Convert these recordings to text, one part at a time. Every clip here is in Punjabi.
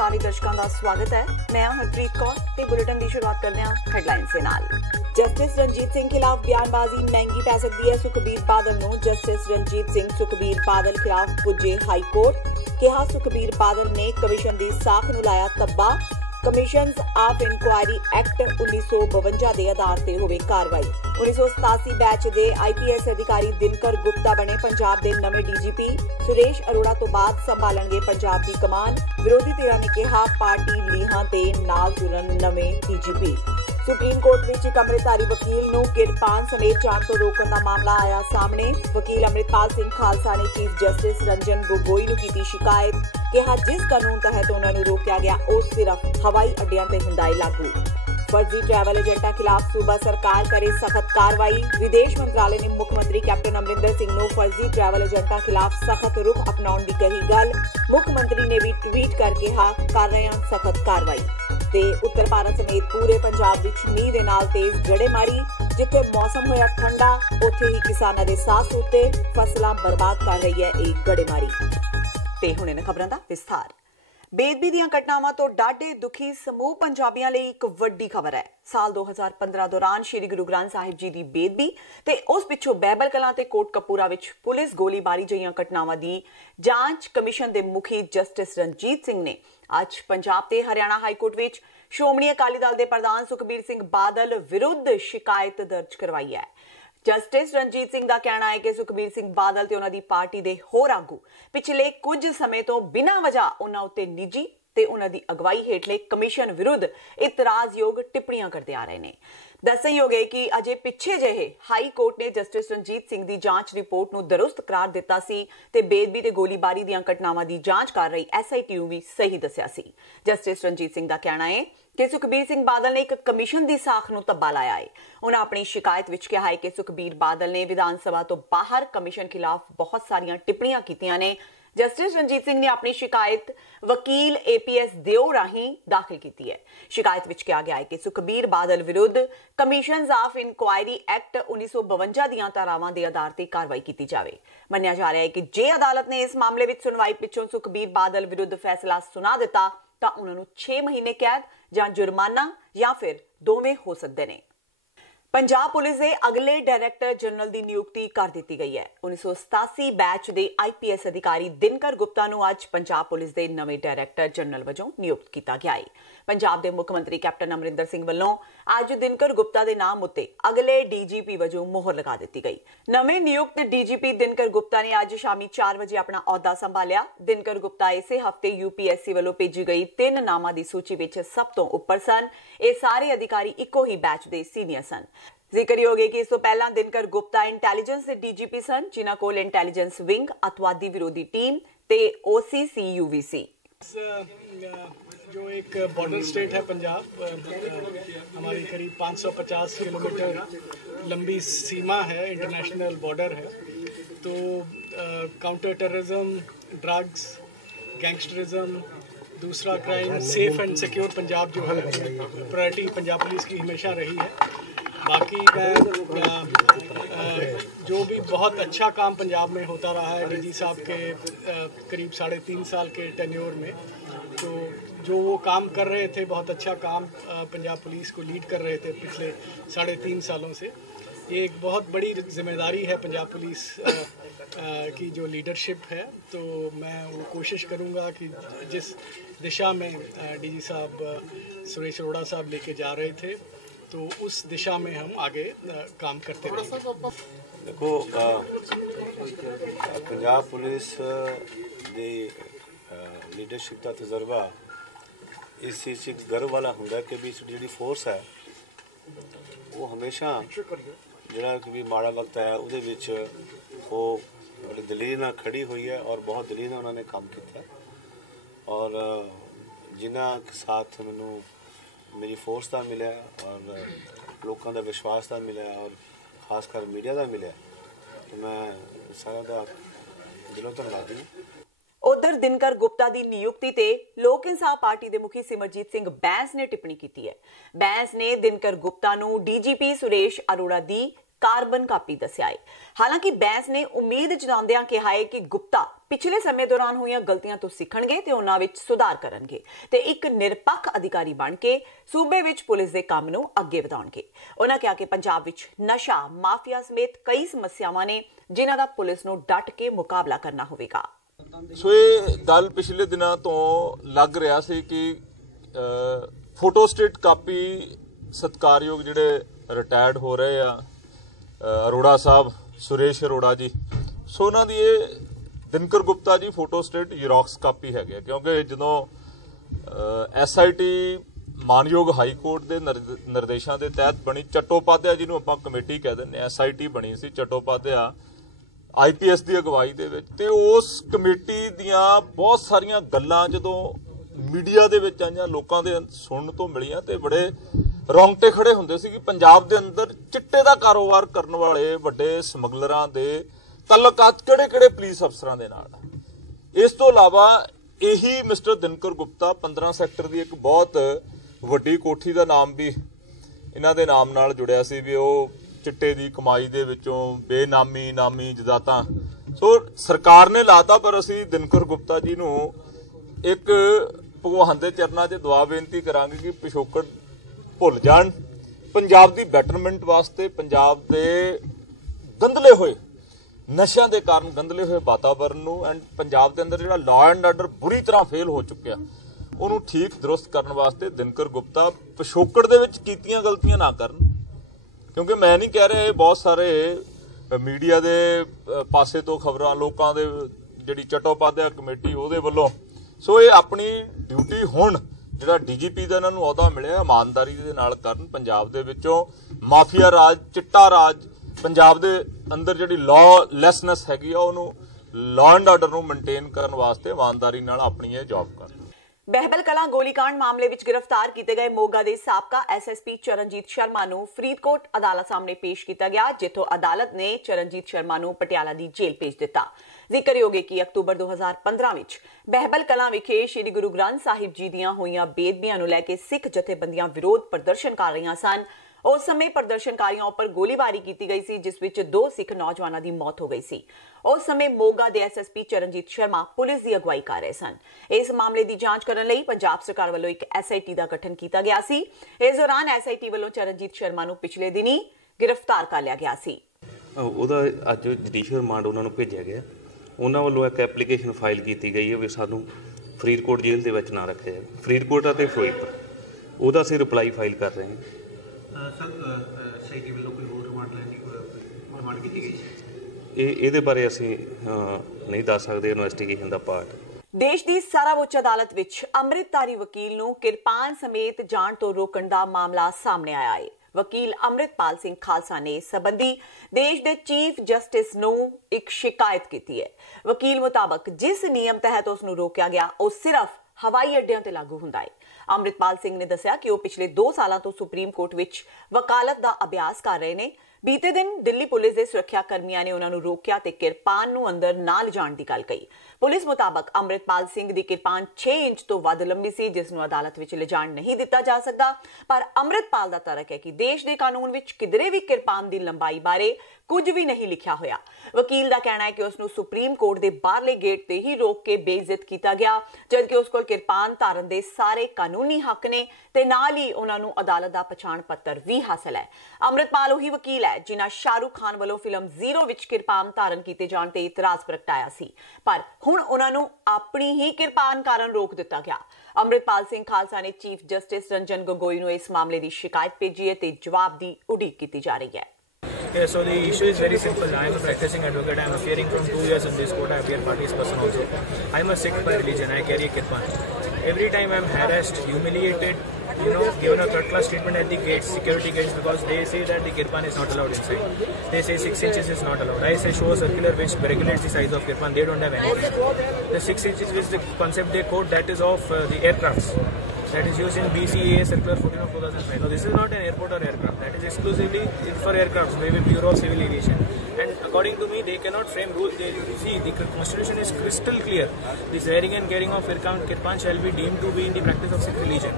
ਸਾਰੇ ਦਰਸ਼ਕਾਂ ਦਾ ਸਵਾਗਤ ਹੈ। ਮੈਂ ਹਰਪ੍ਰੀਤ ਕੌਰ ਤੇ ਬੁਲੇਟਿਨ ਦੀ ਸ਼ੁਰੂਆਤ ਕਰਦੇ ਹਾਂ ਹੈਡਲਾਈਨਸ ਦੇ ਨਾਲ। ਜਸਟਿਸ ਰਣਜੀਤ ਸਿੰਘ ਖਿਲਾਫ ਬਿਆਨਬਾਜ਼ੀ ਮਹਿੰਗੀ ਪੈ ਸਕਦੀ ਹੈ। ਸੁਖਬੀਰ ਬਾਦਲ ਨੂੰ ਜਸਟਿਸ ਰਣਜੀਤ ਸਿੰਘ ਸੁਖਬੀਰ ਬਾਦਲ ਖਿਲਾਫ ਪੁੱਜੇ ਹਾਈ ਕੋਰਟ। ਕਿਹਾ ਸੁਖਬੀਰ ਬਾਦਲ ਨੇ ਕਮਿਸ਼ਨ ਦੀ ਸਾਖ ਨੂੰ ਲਾਇਆ ਤੱਬਾ। ਕਮਿਸ਼ਨਸ ਆਫ ਇਨਕੁਆਇਰੀ ਐਕਟ 1952 ਦੇ ਆਧਾਰ ਤੇ ਹੋਵੇ ਕਾਰਵਾਈ। 1987 ਬੈਚ ਦੇ IPS ਅਧਿਕਾਰੀ ਦਿਨਕਰ ਗੁਪਤਾ ਬਣੇ ਪੰਜਾਬ ਦੇ ਨਵੇਂ DGP। ਸੁਰੇਸ਼ ਅਰੋੜਾ ਤੋਂ ਬਾਅਦ ਸੰਭਾਲਣਗੇ ਪੰਜਾਬ ਦੀ ਕਮਾਨ। ਵਿਰੋਧੀ ਧਿਰਾਂ ਨੇ ਕਿਹਾ ਪਾਰਟੀ ਲੀਹਾਂ ਦੇ ਨਾਲ ਜੁੜਨ ਨਵੇਂ DGP। ਸੁਪਰੀਮ ਕੋਰਟ ਵਿੱਚ ਇੱਕ ਅੰਮ੍ਰਿਤਧਾਰੀ ਵਕੀਲ ਨੂੰ ਕਿਰਪਾਨ ਸਮੇਤ ਜਾਣ ਤੋਂ ਰੋਕਣ ਦਾ ਮਾਮਲਾ ਆਇਆ ਸਾਹਮਣੇ। ਵਕੀਲ ਅੰਮ੍ਰਿਤਪਾਲ ਸਿੰਘ ਖਾਲਸਾ ਨੇ ਚੀਫ ਜਸਟਿਸ ਰੰਜਨ ਗੋਗੋਈ ਨੂੰ ਕੀਤੀ ਸ਼ਿਕਾਇਤ। ਕਿਹਾ ਜਿਸ ਕਾਨੂੰਨ ਤਹਿਤ ਉਹਨਾਂ ਨੂੰ ਰੋਕਿਆ ਗਿਆ ਉਹ ਸਿਰਫ ਹਵਾਈ ਅੱਡਿਆਂ ਤੇ ਹੁੰਦਾ ਹੈ ਲਾਗੂ। ਫਰਜ਼ੀ ਟਰੈਵਲ ਏਜੰਟਾਂ ਖਿਲਾਫ ਸੂਬਾ ਸਰਕਾਰ ਕਰੇ ਸਖਤ ਕਾਰਵਾਈ। ਵਿਦੇਸ਼ ਮੰਤਰਾਲੇ ਨੇ ਮੁੱਖ ਮੰਤਰੀ ਕੈਪਟਨ ਅਮਰਿੰਦਰ ਸਿੰਘ ਨੂੰ ਫਰਜ਼ੀ ਟਰੈਵਲ ਏਜੰਟਾਂ ਖਿਲਾਫ ਸਖਤ ਰੁਖ ਅਪਣਾਉਣ ਦੀ ਕਹੀ ਗੱਲ। ਮੁੱਖ ਮੰਤਰੀ ਨੇ ਵੀ ਟਵੀਟ ਕਰਕੇ ਕਿਹਾ ਕਰ ਰਹੇ ਹਾਂ ਸਖਤ ਕਾਰਵਾਈ। ਤੇ ਉੱਤਰ ਭਾਰਤ ਸਮੇਤ ਪੂਰੇ ਪੰਜਾਬ ਵਿੱਚ ਮੀਂਹ ਦੇ ਨਾਲ ਤੇਜ਼ ਗੜੇਮਾਰੀ। ਜਿੱਥੇ ਮੌਸਮ ਹੋਇਆ ਠੰਡਾ ਉੱਥੇ ਹੀ ਕਿਸਾਨਾਂ ਦੇ ਸਾਹ ਸੂਤੇ। ਫਸਲਾਂ ਬਰਬਾਦ ਕਰ ਰਹੀ ਹੈ ਇਹ ਗੜੇਮਾਰੀ। ਤੇ ਹੁਣ ਇਹਨਾਂ ਖਬਰਾਂ ਦਾ ਵਿਸਥਾਰ। ਬੇਅਦਬੀ ਦੀਆਂ ਘਟਨਾਵਾਂ ਤੋਂ ਡਾਢੇ ਦੁਖੀ ਸਮੂਹ ਪੰਜਾਬੀਆਂ ਲਈ ਇੱਕ ਵੱਡੀ ਖਬਰ ਹੈ। ਸਾਲ 2015 ਦੌਰਾਨ ਸ਼੍ਰੀ ਗੁਰੂ ਗ੍ਰੰਥ ਸਾਹਿਬ ਜੀ ਦੀ ਬੇਅਦਬੀ ਤੇ ਉਸ ਪਿੱਛੋਂ ਬਹਿਬਲ ਕਲਾਂ ਤੇ ਕੋਟਕਪੂਰਾ ਵਿੱਚ ਪੁਲਿਸ ਗੋਲੀਬਾਰੀ ਜਿਹੀਆਂ ਘਟਨਾਵਾਂ ਦੀ ਜਾਂਚ ਕਮਿਸ਼ਨ ਦੇ ਮੁਖੀ ਜਸਟਿਸ ਰਣਜੀਤ ਸਿੰਘ ਨੇ ਅੱਜ ਪੰਜਾਬ ਤੇ ਹਰਿਆਣਾ ਹਾਈ ਕੋਰਟ ਵਿੱਚ ਸ਼੍ਰੋਮਣੀ ਅਕਾਲੀ ਦਲ ਦੇ ਪ੍ਰਧਾਨ ਸੁਖਬੀਰ ਸਿੰਘ ਬਾਦਲ ਵਿਰੁੱਧ ਸ਼ਿਕਾਇਤ ਦਰਜ ਕਰਵਾਈ ਹੈ। ਜਸਟਿਸ ਰਣਜੀਤ ਸਿੰਘ ਦਾ ਕਹਿਣਾ ਹੈ ਕਿ ਸੁਖਬੀਰ ਸਿੰਘ ਬਾਦਲ ਤੇ ਉਹਨਾਂ ਦੀ ਪਾਰਟੀ ਦੇ ਹੋਰ ਆਗੂ ਪਿਛਲੇ ਕੁਝ ਸਮੇਂ ਤੋਂ ਬਿਨਾਂ ਵਜ੍ਹਾ ਉਹਨਾਂ ਉੱਤੇ ਨਿੱਜੀ ਤੇ ਉਹਨਾਂ ਦੀ ਅਗਵਾਈ ਹੇਠਲੇ ਕਮਿਸ਼ਨ ਵਿਰੁੱਧ ਇਤਰਾਜ਼ਯੋਗ ਟਿੱਪਣੀਆਂ ਕਰਦੇ ਆ ਰਹੇ ਨੇ। ਦੱਸਣਯੋਗ ਹੈ ਕਿ ਅਜੇ ਪਿੱਛੇ ਜਿਹੇ ਹਾਈ ਕੋਰਟ ਨੇ ਜਸਟਿਸ ਰਣਜੀਤ ਸਿੰਘ ਦੀ ਜਾਂਚ ਰਿਪੋਰਟ ਨੂੰ ਦਰੁਸਤ ਕਰਾਰ ਦਿੱਤਾ ਸੀ ਤੇ ਬੇਅਦਬੀ ਤੇ ਗੋਲੀਬਾਰੀ ਦੀਆਂ ਘਟਨਾਵਾਂ ਦੀ ਜਾਂਚ ਕਰ ਰਹੀ SIT ਨੂੰ ਵੀ ਸਹੀ ਦੱਸਿਆ ਸੀ। ਜਸਟਿਸ ਰਣਜੀਤ ਸਿੰਘ ਦਾ ਕਹਿਣਾ ਹੈ ਕਿ ਸੁਖਬੀਰ ਸਿੰਘ ਬਾਦਲ ਨੇ ਇੱਕ ਕਮਿਸ਼ਨ ਦੀ ਸਾਖ ਨੂੰ ਤੱਬਾ ਲਾਇਆ ਹੈ। ਉਹਨਾਂ ਆਪਣੀ ਸ਼ਿਕਾਇਤ ਵਿੱਚ ਕਿਹਾ ਹੈ ਕਿ ਸੁਖਬੀਰ ਬਾਦਲ ਨੇ ਵਿਧਾਨ ਸਭਾ ਤੋਂ ਬਾਹਰ ਕਮਿਸ਼ਨ ਖਿਲਾਫ ਬਹੁਤ ਸਾਰੀਆਂ ਟਿੱਪਣੀਆਂ ਕੀਤੀਆਂ ਨੇ। ਜਸਟਿਸ ਰਣਜੀਤ ਸਿੰਘ ਨੇ ਆਪਣੀ ਸ਼ਿਕਾਇਤ ਵਕੀਲ APS ਦਿਓ ਰਾਹੀਂ ਦਾਖਲ ਕੀਤੀ ਹੈ। ਸ਼ਿਕਾਇਤ ਵਿੱਚ ਕਿਹਾ ਗਿਆ ਹੈ ਕਿ ਸੁਖਬੀਰ ਬਾਦਲ ਵਿਰੁੱਧ ਕਮਿਸ਼ਨਸ ਆਫ ਇਨਕੁਆਇਰੀ ਐਕਟ 1952 ਦੀਆਂ ਧਾਰਾਵਾਂ ਦੇ ਆਧਾਰ ਤੇ ਕਾਰਵਾਈ ਕੀਤੀ ਜਾਵੇ। ਮੰਨਿਆ ਜਾ ਰਿਹਾ ਹੈ ਕਿ ਜੇ ਅਦਾਲਤ ਨੇ ਇਸ ਮਾਮਲੇ ਵਿੱਚ ਸੁਣਵਾਈ ਪਿੱਛੋਂ ਸੁਖਬੀਰ ਬਾਦਲ ਵਿਰੁੱਧ ਫੈਸਲਾ ਸੁਣਾ ਦਿੱਤਾ ਤਾਂ ਉਹਨਾਂ ਨੂੰ 6 ਮਹੀਨੇ ਕੈਦ ਜਾਂ ਜੁਰਮਾਨਾ ਜਾਂ ਫਿਰ ਦੋਵੇਂ ਹੋ ਸਕਦੇ ਨੇ। ਪੰਜਾਬ ਪੁਲਿਸ ਦੇ ਅਗਲੇ ਡਾਇਰੈਕਟਰ ਜਨਰਲ ਦੀ ਨਿਯੁਕਤੀ ਕਰ ਦਿੱਤੀ ਗਈ ਹੈ। 1987 ਬੈਚ ਦੇ IPS ਅਧਿਕਾਰੀ ਦਿਨਕਰ ਗੁਪਤਾ ਨੂੰ ਅੱਜ ਪੰਜਾਬ ਪੁਲਿਸ ਦੇ ਨਵੇਂ ਡਾਇਰੈਕਟਰ ਜਨਰਲ ਵਜੋਂ ਨਿਯੁਕਤ ਕੀਤਾ ਗਿਆ ਹੈ। ਪੰਜਾਬ ਦੇ ਮੁੱਖ ਮੰਤਰੀ ਕੈਪਟਨ ਅਮਰਿੰਦਰ ਸਿੰਘ ਵੱਲੋਂ ਅੱਜ ਦਿਨਕਰ ਗੁਪਤਾ ਦੇ ਨਾਮ ਉੱਤੇ ਅਗਲੇ DGP ਵਜੋਂ ਮੋਹਰ ਲਗਾ ਦਿੱਤੀ ਗਈ। ਨਵੇਂ ਨਿਯੁਕਤ DGP ਦਿਨਕਰ ਗੁਪਤਾ ਨੇ ਅੱਜ ਸ਼ਾਮੀ 4 ਵਜੇ ਆਪਣਾ ਅਹੁਦਾ ਸੰਭਾਲਿਆ। ਦਿਨਕਰ ਗੁਪਤਾ ਇਸੇ ਹਫ਼ਤੇ UPSC ਵੱਲੋਂ ਭੇਜੀ ਗਈ 3 ਨਾਮਾਂ ਦੀ ਸੂਚੀ ਵਿੱਚ ਸਭ ਤੋਂ ਉੱਪਰ ਸਨ। ਇਹ ਸਾਰੇ ਅਧਿਕਾਰੀ ਇੱਕੋ ਹੀ ਬੈਚ ਦੇ ਸੀਨੀਅਰ ਸਨ। ਜ਼ਿਕਰਯੋਗ ਹੈ ਕਿ ਇਸ ਤੋਂ ਪਹਿਲਾਂ ਦਿਨਕਰ ਗੁਪਤਾ ਇੰਟੈਲੀਜੈਂਸ ਦੇ DGP ਸਨ, ਜਿਨ੍ਹਾਂ ਕੋਲ ਇੰਟੈਲੀਜੈਂਸ ਵਿੰਗ, ਅਤਵਾਦੀ ਵਿਰੋਧੀ टीम ਤੇ OCCUVC। जो एक बॉर्डर स्टेट है पंजाब, हमारी करीब 550 किलोमीटर लंबी सीमा है, इंटरनेशनल बॉर्डर है। तो काउंटर टेररिज्म, ड्रग्स, गैंगस्टरिज्म, दूसरा crime, safe and secure Punjab जो है प्रायोरिटी पंजाब पुलिस की हमेशा रही है। बाकी मैं जो भी बहुत अच्छा काम पंजाब में होता रहा है DG साहब के करीब 3.5 साल के टेन्योर में, तो जो वो काम कर रहे थे बहुत अच्छा काम पंजाब पुलिस को लीड कर रहे थे पिछले 3.5 सालों से। ये एक बहुत बड़ी जिम्मेदारी है पंजाब पुलिस की जो लीडरशिप है। तो मैं वो कोशिश करूँगा कि जिस दिशा में DG साहब सुरेश अरोड़ा साहब लेके जा रहे थे तो उस दिशा में हम आगे काम करते रहेंगे। देखो पंजाब पुलिस ਦੀ ਲੀਡਰਸ਼ਿਪ ਦਾ ਤਜਰਬਾ ਇਸ ਚੀਜ਼ 'ਚ ਗਰਵ ਵਾਲਾ ਹੁੰਦਾ ਕਿ ਵੀ ਜਿਹੜੀ ਫੋਰਸ ਹੈ ਉਹ ਹਮੇਸ਼ਾ ਜਿਹੜਾ ਕਿ ਮਾੜਾ ਵਕਤ ਆਇਆ ਉਹਦੇ ਵਿੱਚ ਉਹ ਬੜੀ ਦਲੇਰੀ ਨਾਲ ਖੜੀ ਹੋਈ ਹੈ ਔਰ ਬਹੁਤ ਦਲੇਰੀ ਨਾਲ ਉਹਨਾਂ ਨੇ ਕੰਮ ਕੀਤਾ। ਔਰ ਜਿਨ੍ਹਾਂ ਸਾਥ ਮੈਨੂੰ मेरी फोर्स का मिले और लोगों का विश्वास का मिले और खासकर मीडिया का मिले, तो मैं सारा का दिलों धन्यवादी हूँ। उधर दिनकर गुप्ता की नियुक्ति ते लोक इंसाफ पार्टी के मुखी सिमरजीत सिंह बैंस ने टिप्पणी की है। बैंस ने दिनकर गुप्ता नूं DGP सुरेश अरोड़ा की ਕਾਰਬਨ ਕਾਪੀ ਦੱਸਿਆ ਹੈ। ਹਾਲਾਂਕਿ ਬੈਂਸ ਨੇ ਉਮੀਦ ਜਤਾਉਂਦਿਆਂ ਕਿਹਾ ਹੈ ਕਿ ਗੁਪਤਾ ਪਿਛਲੇ ਸਮੇਂ ਦੌਰਾਨ ਹੋਈਆਂ ਗਲਤੀਆਂ ਤੋਂ ਸਿੱਖਣਗੇ ਤੇ ਉਹਨਾਂ ਵਿੱਚ ਸੁਧਾਰ ਕਰਨਗੇ ਤੇ ਇੱਕ ਨਿਰਪੱਖ ਅਧਿਕਾਰੀ ਬਣ ਕੇ ਸੂਬੇ ਵਿੱਚ ਪੁਲਿਸ ਦੇ ਕੰਮ ਨੂੰ ਅੱਗੇ ਵਧਾਉਣਗੇ। ਉਹਨਾਂ ਕਿਹਾ ਕਿ ਪੰਜਾਬ ਵਿੱਚ ਨਸ਼ਾ ਮਾਫੀਆ ਸਮੇਤ ਕਈ ਸਮੱਸਿਆਵਾਂ ਨੇ ਜਿਨ੍ਹਾਂ ਦਾ ਪੁਲਿਸ ਨੂੰ ਡਟ ਕੇ ਮੁਕਾਬਲਾ ਕਰਨਾ ਹੋਵੇਗਾ। ਸੋ ਇਹ ਗੱਲ ਪਿਛਲੇ ਦਿਨਾਂ ਤੋਂ ਲੱਗ ਰਿਹਾ ਸੀ ਕਿ ਫੋਟੋ ਸਟੇਟ ਕਾਪੀ ਸਤਿਕਾਰਯੋਗ ਜਿਹੜੇ ਰਿਟਾਇਰਡ ਹੋ ਰਹੇ ਆ ਅਰੋੜਾ ਸਾਹਿਬ, ਸੁਰੇਸ਼ ਅਰੋੜਾ ਜੀ, ਸੋ ਉਹਨਾਂ ਦੀ ਇਹ Dinkar Gupta ji photo state ਯੂਰੋਕਸ copy ਹੈਗੇ। ਕਿਉਂਕਿ ਜਦੋਂ SIT ਮਾਨਯੋਗ ਹਾਈ ਕੋਰਟ ਦੇ ਨਿਰਦੇਸ਼ਾਂ ਦੇ ਤਹਿਤ ਬਣੀ, ਚੱਟੋਪਾਧਿਆ ਜਿਹਨੂੰ ਆਪਾਂ ਕਮੇਟੀ ਕਹਿ ਦਿੰਦੇ, SIT ਬਣੀ ਸੀ ਚੱਟੋਪਾਧਿਆ IPS ਦੀ ਅਗਵਾਈ ਦੇ ਵਿੱਚ, ਤੇ ਉਸ ਕਮੇਟੀ ਦੀਆਂ ਬਹੁਤ ਸਾਰੀਆਂ ਗੱਲਾਂ ਜਦੋਂ ਮੀਡੀਆ ਦੇ ਵਿੱਚ ਆਈਆਂ, ਲੋਕਾਂ ਦੇ ਸੁਣਨ ਤੋਂ ਮਿਲੀਆਂ ਤੇ ਬੜੇ ਰੌਂਗਟੇ ਖੜੇ ਹੁੰਦੇ ਸੀ ਕਿ ਪੰਜਾਬ ਦੇ ਅੰਦਰ ਚਿੱਟੇ ਦਾ ਕਾਰੋਬਾਰ ਕਰਨ ਵਾਲੇ ਵੱਡੇ ਸਮਗਲਰਾਂ ਦੇ ਤਾਲੁਕਾਤ ਕਿਹੜੇ-ਕਿਹੜੇ ਪੁਲਿਸ ਅਫਸਰਾਂ ਦੇ ਨਾਲ। ਇਸ ਤੋਂ ਇਲਾਵਾ ਇਹੀ ਮਿਸਟਰ ਦਿਨਕਰ ਗੁਪਤਾ 15 ਸੈਕਟਰ ਦੀ ਇੱਕ ਬਹੁਤ ਵੱਡੀ ਕੋਠੀ ਦਾ ਨਾਮ ਵੀ ਇਹਨਾਂ ਦੇ ਨਾਮ ਨਾਲ ਜੁੜਿਆ ਸੀ ਵੀ ਉਹ ਚਿੱਟੇ ਦੀ ਕਮਾਈ ਦੇ ਵਿੱਚੋਂ ਬੇਨਾਮੀ ਨਾਮੀ ਜਾਇਦਾਦਾਂ। ਸੋ ਸਰਕਾਰ ਨੇ ਲਾਤਾ, ਪਰ ਅਸੀਂ ਦਿਨਕਰ ਗੁਪਤਾ ਜੀ ਨੂੰ ਇੱਕ ਭਗਵਾਨ ਦੇ ਚਰਨਾਂ 'ਚ ਦੁਆ ਬੇਨਤੀ ਕਰਾਂਗੇ ਕਿ ਪਿਛੋਕੜ ਭੁੱਲ ਜਾਣ, ਪੰਜਾਬ ਦੀ ਬੈਟਰਮੈਂਟ ਵਾਸਤੇ, ਪੰਜਾਬ ਦੇ ਗੰਦਲੇ ਹੋਏ ਨਸ਼ਿਆਂ ਦੇ ਕਾਰਨ ਗੰਦਲੇ ਹੋਏ ਵਾਤਾਵਰਨ ਨੂੰ ਐਂਡ ਪੰਜਾਬ ਦੇ ਅੰਦਰ ਜਿਹੜਾ ਲਾਅ ਐਂਡ ਆਰਡਰ ਬੁਰੀ ਤਰ੍ਹਾਂ ਫੇਲ ਹੋ ਚੁੱਕਿਆ ਉਹਨੂੰ ਠੀਕ ਦਰੁਸਤ ਕਰਨ ਵਾਸਤੇ ਦਿਨਕਰ ਗੁਪਤਾ ਪਿਛੋਕੜ ਦੇ ਵਿੱਚ ਕੀਤੀਆਂ ਗਲਤੀਆਂ ਨਾ ਕਰਨ। ਕਿਉਂਕਿ ਮੈਂ ਨਹੀਂ ਕਹਿ ਰਿਹਾ, ਇਹ ਬਹੁਤ ਸਾਰੇ ਮੀਡੀਆ ਦੇ ਪਾਸੇ ਤੋਂ ਖਬਰਾਂ ਲੋਕਾਂ ਦੇ ਜਿਹੜੀ ਚੱਟੋਪਾਧਿਆ ਕਮੇਟੀ ਉਹਦੇ ਵੱਲੋਂ, ਸੋ ਇਹ ਆਪਣੀ ਡਿਊਟੀ ਹੁਣ ਜਿਹੜਾ DGP ਦਾ ਇਹਨਾਂ ਨੂੰ ਅਹੁਦਾ ਮਿਲਿਆ ਇਮਾਨਦਾਰੀ ਦੇ ਨਾਲ ਕਰਨ। ਪੰਜਾਬ ਦੇ ਵਿੱਚੋਂ ਮਾਫੀਆ ਰਾਜ, ਚਿੱਟਾ ਰਾਜ, ਪੰਜਾਬ ਦੇ ਅੰਦਰ ਜਿਹੜੀ ਲਾਅਲੈਸਨੈਸ ਹੈਗੀ ਆ ਉਹਨੂੰ, ਲਾਅ ਐਂਡ ਆਰਡਰ ਨੂੰ ਮੇਨਟੇਨ ਕਰਨ ਵਾਸਤੇ ਇਮਾਨਦਾਰੀ ਨਾਲ ਆਪਣੀ ਇਹ ਜੌਬ ਕਰਨ। ਬਹਿਬਲ ਕਲਾਂ ਗੋਲੀकांड ਮਾਮਲੇ ਵਿੱਚ ਗ੍ਰਿਫਤਾਰ ਕੀਤੇ ਗਏ ਮੋਗਾ ਦੇ ਸਾਬਕਾ SSP ਚਰਨਜੀਤ ਸ਼ਰਮਾ ਨੂੰ ਫਰੀਦਕੋਟ ਅਦਾਲਤ ਸਾਹਮਣੇ ਪੇਸ਼ ਕੀਤਾ ਗਿਆ, ਜਿੱਥੋਂ ਅਦਾਲਤ ਨੇ ਚਰਨਜੀਤ ਸ਼ਰਮਾ ਨੂੰ ਪਟਿਆਲਾ ਦੀ ਜੇਲ੍ਹ ਭੇਜ ਦਿੱਤਾ। ਜ਼ਿਕਰਯੋਗ ਹੈ ਕਿ ਅਕਤੂਬਰ 2015 ਵਿੱਚ ਬਹਿਬਲ ਕਲਾਂ ਵਿਖੇ ਸ੍ਰੀ ਗੁਰੂ ਗ੍ਰੰਥ ਸਾਹਿਬ ਜੀ ਦੀਆਂ ਹੋਈਆਂ ਬੇਅਦਬੀਆਂ ਨੂੰ ਲੈ ਕੇ ਸਿੱਖ ਜਥੇਬੰਦੀਆਂ ਵਿਰੋਧ ਪ੍ਰਦਰਸ਼ਨ ਕਰ ਰਹੀਆਂ ਸਨ। ਉਸ ਸਮੇਂ ਪ੍ਰਦਰਸ਼ਨਕਾਰੀਆਂ ਉੱਪਰ ਗੋਲੀਬਾਰੀ ਕੀਤੀ ਗਈ ਸੀ, ਜਿਸ ਵਿੱਚ 2 ਸਿੱਖ ਨੌਜਵਾਨਾਂ ਦੀ ਮੌਤ ਹੋ ਗਈ ਸੀ। ਉਸ ਸਮੇਂ ਮੋਗਾ ਦੇ SSP ਚਰਨਜੀਤ ਸ਼ਰਮਾ ਪੁਲਿਸ ਦੀ ਅਗਵਾਈ ਕਰ ਰਹੇ ਸਨ। ਇਸ ਮਾਮਲੇ ਦੀ ਜਾਂਚ ਕਰਨ ਲਈ ਪੰਜਾਬ ਸਰਕਾਰ ਵੱਲੋਂ ਇੱਕ SIT ਦਾ ਗਠਨ ਕੀਤਾ ਗਿਆ ਸੀ। ਇਸ ਦੌਰਾਨ SIT ਵੱਲੋਂ ਚਰਨਜੀਤ ਸ਼ਰਮਾ ਨੂੰ ਪਿਛਲੇ ਦਿਨੀ ਗ੍ਰਿਫਤਾਰ ਕਰ ਲਿਆ ਗਿਆ ਸੀ। ਉਹਦਾ ਅੱਜ ਜੁਡੀਸ਼ੀਅਲ ਰਿਮਾਂਡ ਉਹਨਾਂ ਨੂੰ ਭੇਜਿਆ ਗਿਆ। ਉਹਨਾਂ ਵੱਲੋਂ ਇੱਕ ਐਪਲੀਕੇਸ਼ਨ ਫਾਈਲ ਕੀਤੀ ਗਈ ਹੈ ਵੀ ਸਾਨੂੰ ਫਰੀਦਕੋਟ ਜੇਲ੍ਹ ਦੇ ਵਿੱਚ ਨਾ ਰੱਖਿਆ ਜਾਵੇ, ਫਰੀਦਕੋਟ ਅਤੇ ਫਿਰੋਜ਼ਪੁਰ। ਉਹਦਾ ਅਸੀਂ ਰਿਪਲਾਈ ਫਾਈਲ ਕਰ ਰਹੇ ਹਾਂ। ਸਰ SIT ਵੱਲੋਂ ਕੋਈ ਹੋਰ ਰਿਮਾਂਡ ਕੀਤੀ ਗਈ? ਇਹਦੇ ਬਾਰੇ ਅਸੀਂ ਨਹੀਂ ਦੱਸ ਸਕਦੇ, ਇਨਵੈਸਟੀਗੇਸ਼ਨ ਦਾ ਪਾਰਟ। ਦੇਸ਼ ਦੀ ਸਰਵਉੱਚ ਅਦਾਲਤ ਵਿੱਚ ਅੰਮ੍ਰਿਤਧਾਰੀ ਵਕੀਲ ਨੂੰ ਕਿਰਪਾਨ ਸਮੇਤ ਜਾਣ ਤੋਂ ਰੋਕਣ ਦਾ ਮਾਮਲਾ ਸਾਹਮਣੇ ਆਇਆ ਹੈ। ਵਕੀਲ ਅੰਮ੍ਰਿਤਪਾਲ ਸਿੰਘ ਖਾਲਸਾ ਨੇ ਇਸ ਸੰਬੰਧੀ ਦੇਸ਼ ਦੇ ਚੀਫ ਜਸਟਿਸ ਨੂੰ ਇੱਕ ਸ਼ਿਕਾਇਤ ਕੀਤੀ ਹੈ। ਵਕੀਲ ਮੁਤਾਬਕ ਜਿਸ ਨਿਯਮ ਤਹਿਤ ਉਸ ਨੂੰ ਰੋਕਿਆ ਗਿਆ ਉਹ ਸਿਰਫ ਹਵਾਈ ਅੱਡਿਆਂ ਤੇ ਲਾਗੂ ਹੁੰਦਾ ਹੈ। ਅੰਮ੍ਰਿਤਪਾਲ ਸਿੰਘ ਨੇ ਦੱਸਿਆ ਕਿ ਉਹ ਪਿਛਲੇ 2 ਸਾਲਾਂ ਤੋਂ ਸੁਪਰੀਮ ਕੋਰਟ ਵਿੱਚ ਵਕਾਲਤ ਦਾ ਅਭਿਆਸ ਕਰ ਰਹੇ ਨੇ। ਬੀਤੇ ਦਿਨ ਦਿੱਲੀ ਪੁਲਿਸ ਦੇ ਸੁਰੱਖਿਆ ਕਰਮੀਆਂ ਨੇ ਉਹਨਾਂ ਨੂੰ ਰੋਕਿਆ ਤੇ ਕਿਰਪਾਨ ਨੂੰ ਅੰਦਰ ਨਾ ਲਿਜਾਣ ਦੀ ਗੱਲ ਕਹੀ। ਪੁਲਿਸ ਮੁਤਾਬਕ ਅੰਮ੍ਰਿਤਪਾਲ ਸਿੰਘ ਦੀ ਕਿਰਪਾਨ 6 ਇੰਚ ਤੋਂ ਵੱਧ ਲੰਬੀ ਸੀ, ਜਿਸ ਨੂੰ ਅਦਾਲਤ ਵਿੱਚ ਲਿਜਾਣ ਨਹੀਂ ਦਿੱਤਾ ਜਾ ਸਕਦਾ। ਪਰ ਅੰਮ੍ਰਿਤਪਾਲ ਦਾ ਤਰਕ ਹੈ ਕਿ ਦੇਸ਼ ਦੇ ਕਾਨੂੰਨ ਵਿੱਚ ਕਿਧਰੇ ਵੀ ਕਿਰਪਾਨ ਦੀ ਲੰਬਾਈ ਬਾਰੇ ਕੁਝ ਵੀ ਨਹੀਂ ਲਿਖਿਆ ਹੋਇਆ। ਵਕੀਲ ਦਾ ਕਹਿਣਾ ਹੈ ਕਿ ਉਸ ਨੂੰ ਸੁਪਰੀਮ ਕੋਰਟ ਦੇ ਬਾਹਰਲੇ ਗੇਟ ਤੇ ਹੀ ਰੋਕ ਕੇ ਬੇਇੱਜ਼ਤ ਕੀਤਾ ਗਿਆ, ਜਦਕਿ ਉਸ ਕੋਲ ਕਿਰਪਾਨ ਧਾਰਨ ਦੇ ਸਾਰੇ ਕਾਨੂੰਨੀ ਹੱਕ ਨੇ ਤੇ ਨਾਲ ਹੀ ਉਹਨਾਂ ਨੂੰ ਅਦਾਲਤ ਦਾ ਪਛਾਣ ਪੱਤਰ ਵੀ ਹਾਸਲ ਹੈ। ਅੰਮ੍ਰਿਤਪਾਲ ਉਹੀ ਵਕੀਲ ਹੈ ਜਿਨ੍ਹਾਂ ਸ਼ਾਹਰੁਖ ਖਾਨ ਵੱਲੋਂ ਫਿਲਮ ਜ਼ੀਰੋ ਵਿੱਚ ਕਿਰਪਾਨ ਧਾਰਨ ਕੀਤੇ ਜਾਣ ਤੇ ਇਤਰਾਜ਼ ਪ੍ਰਗਟਾਇਆ ਸੀ, ਪਰ ਹੁਣ ਉਹਨਾਂ ਨੂੰ ਆਪਣੀ ਹੀ ਕਿਰਪਾਨ ਕਾਰਨ ਰੋਕ ਦਿੱਤਾ ਗਿਆ। ਅੰਮ੍ਰਿਤਪਾਲ ਸਿੰਘ ਖਾਲਸਾ ਨੇ ਚੀਫ ਜਸਟਿਸ ਰੰਜਨ ਗੋਗੋਈ ਨੂੰ ਇਸ ਮਾਮਲੇ ਦੀ ਸ਼ਿਕਾਇਤ ਭੇਜੀ ਹੈ ਤੇ ਜਵਾਬ ਦੀ ਉਡੀਕ ਕੀਤੀ ਜਾ ਰਹੀ ਹੈ। Yeah, so the issue is very simple. I am a practicing advocate. I am appearing from 2 years in this court. I appear parties person also. I am a Sikh by religion. I carry a kirpan. Every time I am harassed, humiliated, given a third-class treatment at the gates, security gates, because they say that the kirpan is not allowed inside. They say 6 inches is not allowed. I say show a circular which regulates the size of kirpan. They don't have anything. The 6 inches is the concept they quote, that is of the aircrafts. that is used in BCA Circular 14 of 2005. Now, this is not an airport or aircraft. That is exclusively for aircrafts, maybe Bureau of Civil Aviation. And according to me, they cannot frame rules. They see the Constitution is crystal clear. This wearing and carrying of kirpan shall be deemed to be in the practice of Sikh religion.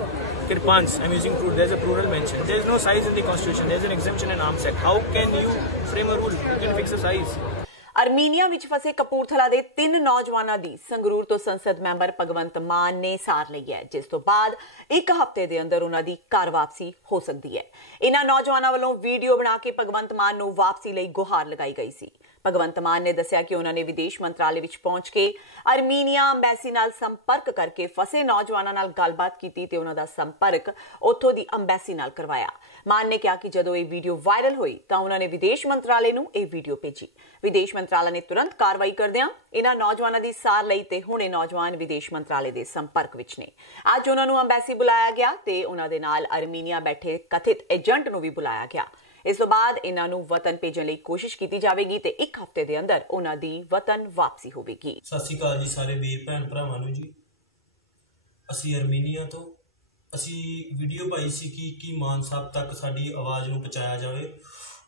Kirpans, I'm using plural. There's a plural mention. There's no size in the Constitution. There's an exemption in Arms Act. How can you frame a rule? You can fix a size. Armenia ਵਿੱਚ ਫਸੇ ਕਪੂਰਥਲਾ ਦੇ 3 ਨੌਜਵਾਨਾਂ ਦੀ ਸੰਗਰੂਰ ਤੋਂ ਸੰਸਦ ਮੈਂਬਰ ਭਗਵੰਤ ਮਾਨ ਨੇ ਸਾਰ ਲਈ ਹੈ, ਜਿਸ ਤੋਂ ਬਾਅਦ 1 ਹਫ਼ਤੇ ਦੇ ਅੰਦਰ ਉਹਨਾਂ ਦੀ ਘਰ ਵਾਪਸੀ ਹੋ ਸਕਦੀ ਹੈ। ਇਹਨਾਂ ਨੌਜਵਾਨਾਂ ਵੱਲੋਂ ਵੀਡੀਓ ਬਣਾ ਕੇ ਭਗਵੰਤ ਮਾਨ ਨੂੰ ਵਾਪਸੀ ਲਈ ਗੁਹਾਰ ਲਗਾਈ ਗਈ ਸੀ। ਭਗਵੰਤ ਮਾਨ ਨੇ ਦੱਸਿਆ ਕਿ ਉਹਨਾਂ ਨੇ ਵਿਦੇਸ਼ ਮੰਤਰਾਲੇ ਵਿੱਚ ਪਹੁੰਚ ਕੇ ਅਰਮੀਨੀਆ ਅੰਬੈਸੀ ਨਾਲ ਸੰਪਰਕ ਕਰਕੇ ਫਸੇ ਨੌਜਵਾਨਾਂ ਨਾਲ ਗੱਲਬਾਤ ਕੀਤੀ ਤੇ ਉਹਨਾਂ ਦਾ ਸੰਪਰਕ ਉੱਥੋਂ ਦੀ ਅੰਬੈਸੀ ਨਾਲ ਕਰਵਾਇਆ। ਮਾਨ ਨੇ ਕਿਹਾ ਕਿ ਜਦੋਂ ਇਹ ਵੀਡੀਓ ਵਾਇਰਲ ਹੋਈ ਤਾਂ ਉਹਨਾਂ ਨੇ ਵਿਦੇਸ਼ ਮੰਤਰਾਲੇ ਨੂੰ ਇਹ ਵੀਡੀਓ ਭੇਜੀ। ਵਿਦੇਸ਼ ਮੰਤਰਾਲਾ ਨੇ ਤੁਰੰਤ ਕਾਰਵਾਈ ਕਰਦਿਆਂ ਇਹਨਾਂ ਨੌਜਵਾਨਾਂ ਦੀ ਸਾਰ ਲਈ ਤੇ ਹੁਣ ਇਹ ਨੌਜਵਾਨ ਵਿਦੇਸ਼ ਮੰਤਰਾਲੇ ਦੇ ਸੰਪਰਕ ਵਿੱਚ ਨੇ। ਅੱਜ ਉਹਨਾਂ ਨੂੰ ਅੰਬੈਸੀ ਬੁਲਾਇਆ ਗਿਆ ਤੇ ਉਹਨਾਂ ਦੇ ਨਾਲ ਅਰਮੀਨੀਆ ਬੈਠੇ ਕਥਿਤ ਏਜੰਟ ਨੂੰ ਵੀ ਬੁਲਾਇਆ ਗਿਆ। ਇਸ ਤੋਂ ਬਾਅਦ ਇਹਨਾਂ ਨੂੰ ਵਤਨ ਭੇਜਣ ਲਈ ਕੋਸ਼ਿਸ਼ ਕੀਤੀ ਜਾਵੇਗੀ ਤੇ 1 ਹਫ਼ਤੇ ਦੇ ਅੰਦਰ ਉਹਨਾਂ ਦੀ ਵਤਨ ਵਾਪਸੀ ਹੋਵੇਗੀ। ਸਤਿ ਸ਼੍ਰੀ ਅਕਾਲ ਜੀ ਸਾਰੇ ਵੀਰ ਭੈਣ ਭਰਾਵਾਂ ਨੂੰ ਜੀ। ਅਸੀਂ ਅਰਮੀਨੀਆ ਤੋਂ ਅਸੀਂ ਵੀਡੀਓ ਪਾਈ ਸੀ ਕਿ ਮਾਨ ਸਾਹਿਬ ਤੱਕ ਸਾਡੀ ਆਵਾਜ਼ ਨੂੰ ਪਹੁੰਚਾਇਆ ਜਾਵੇ।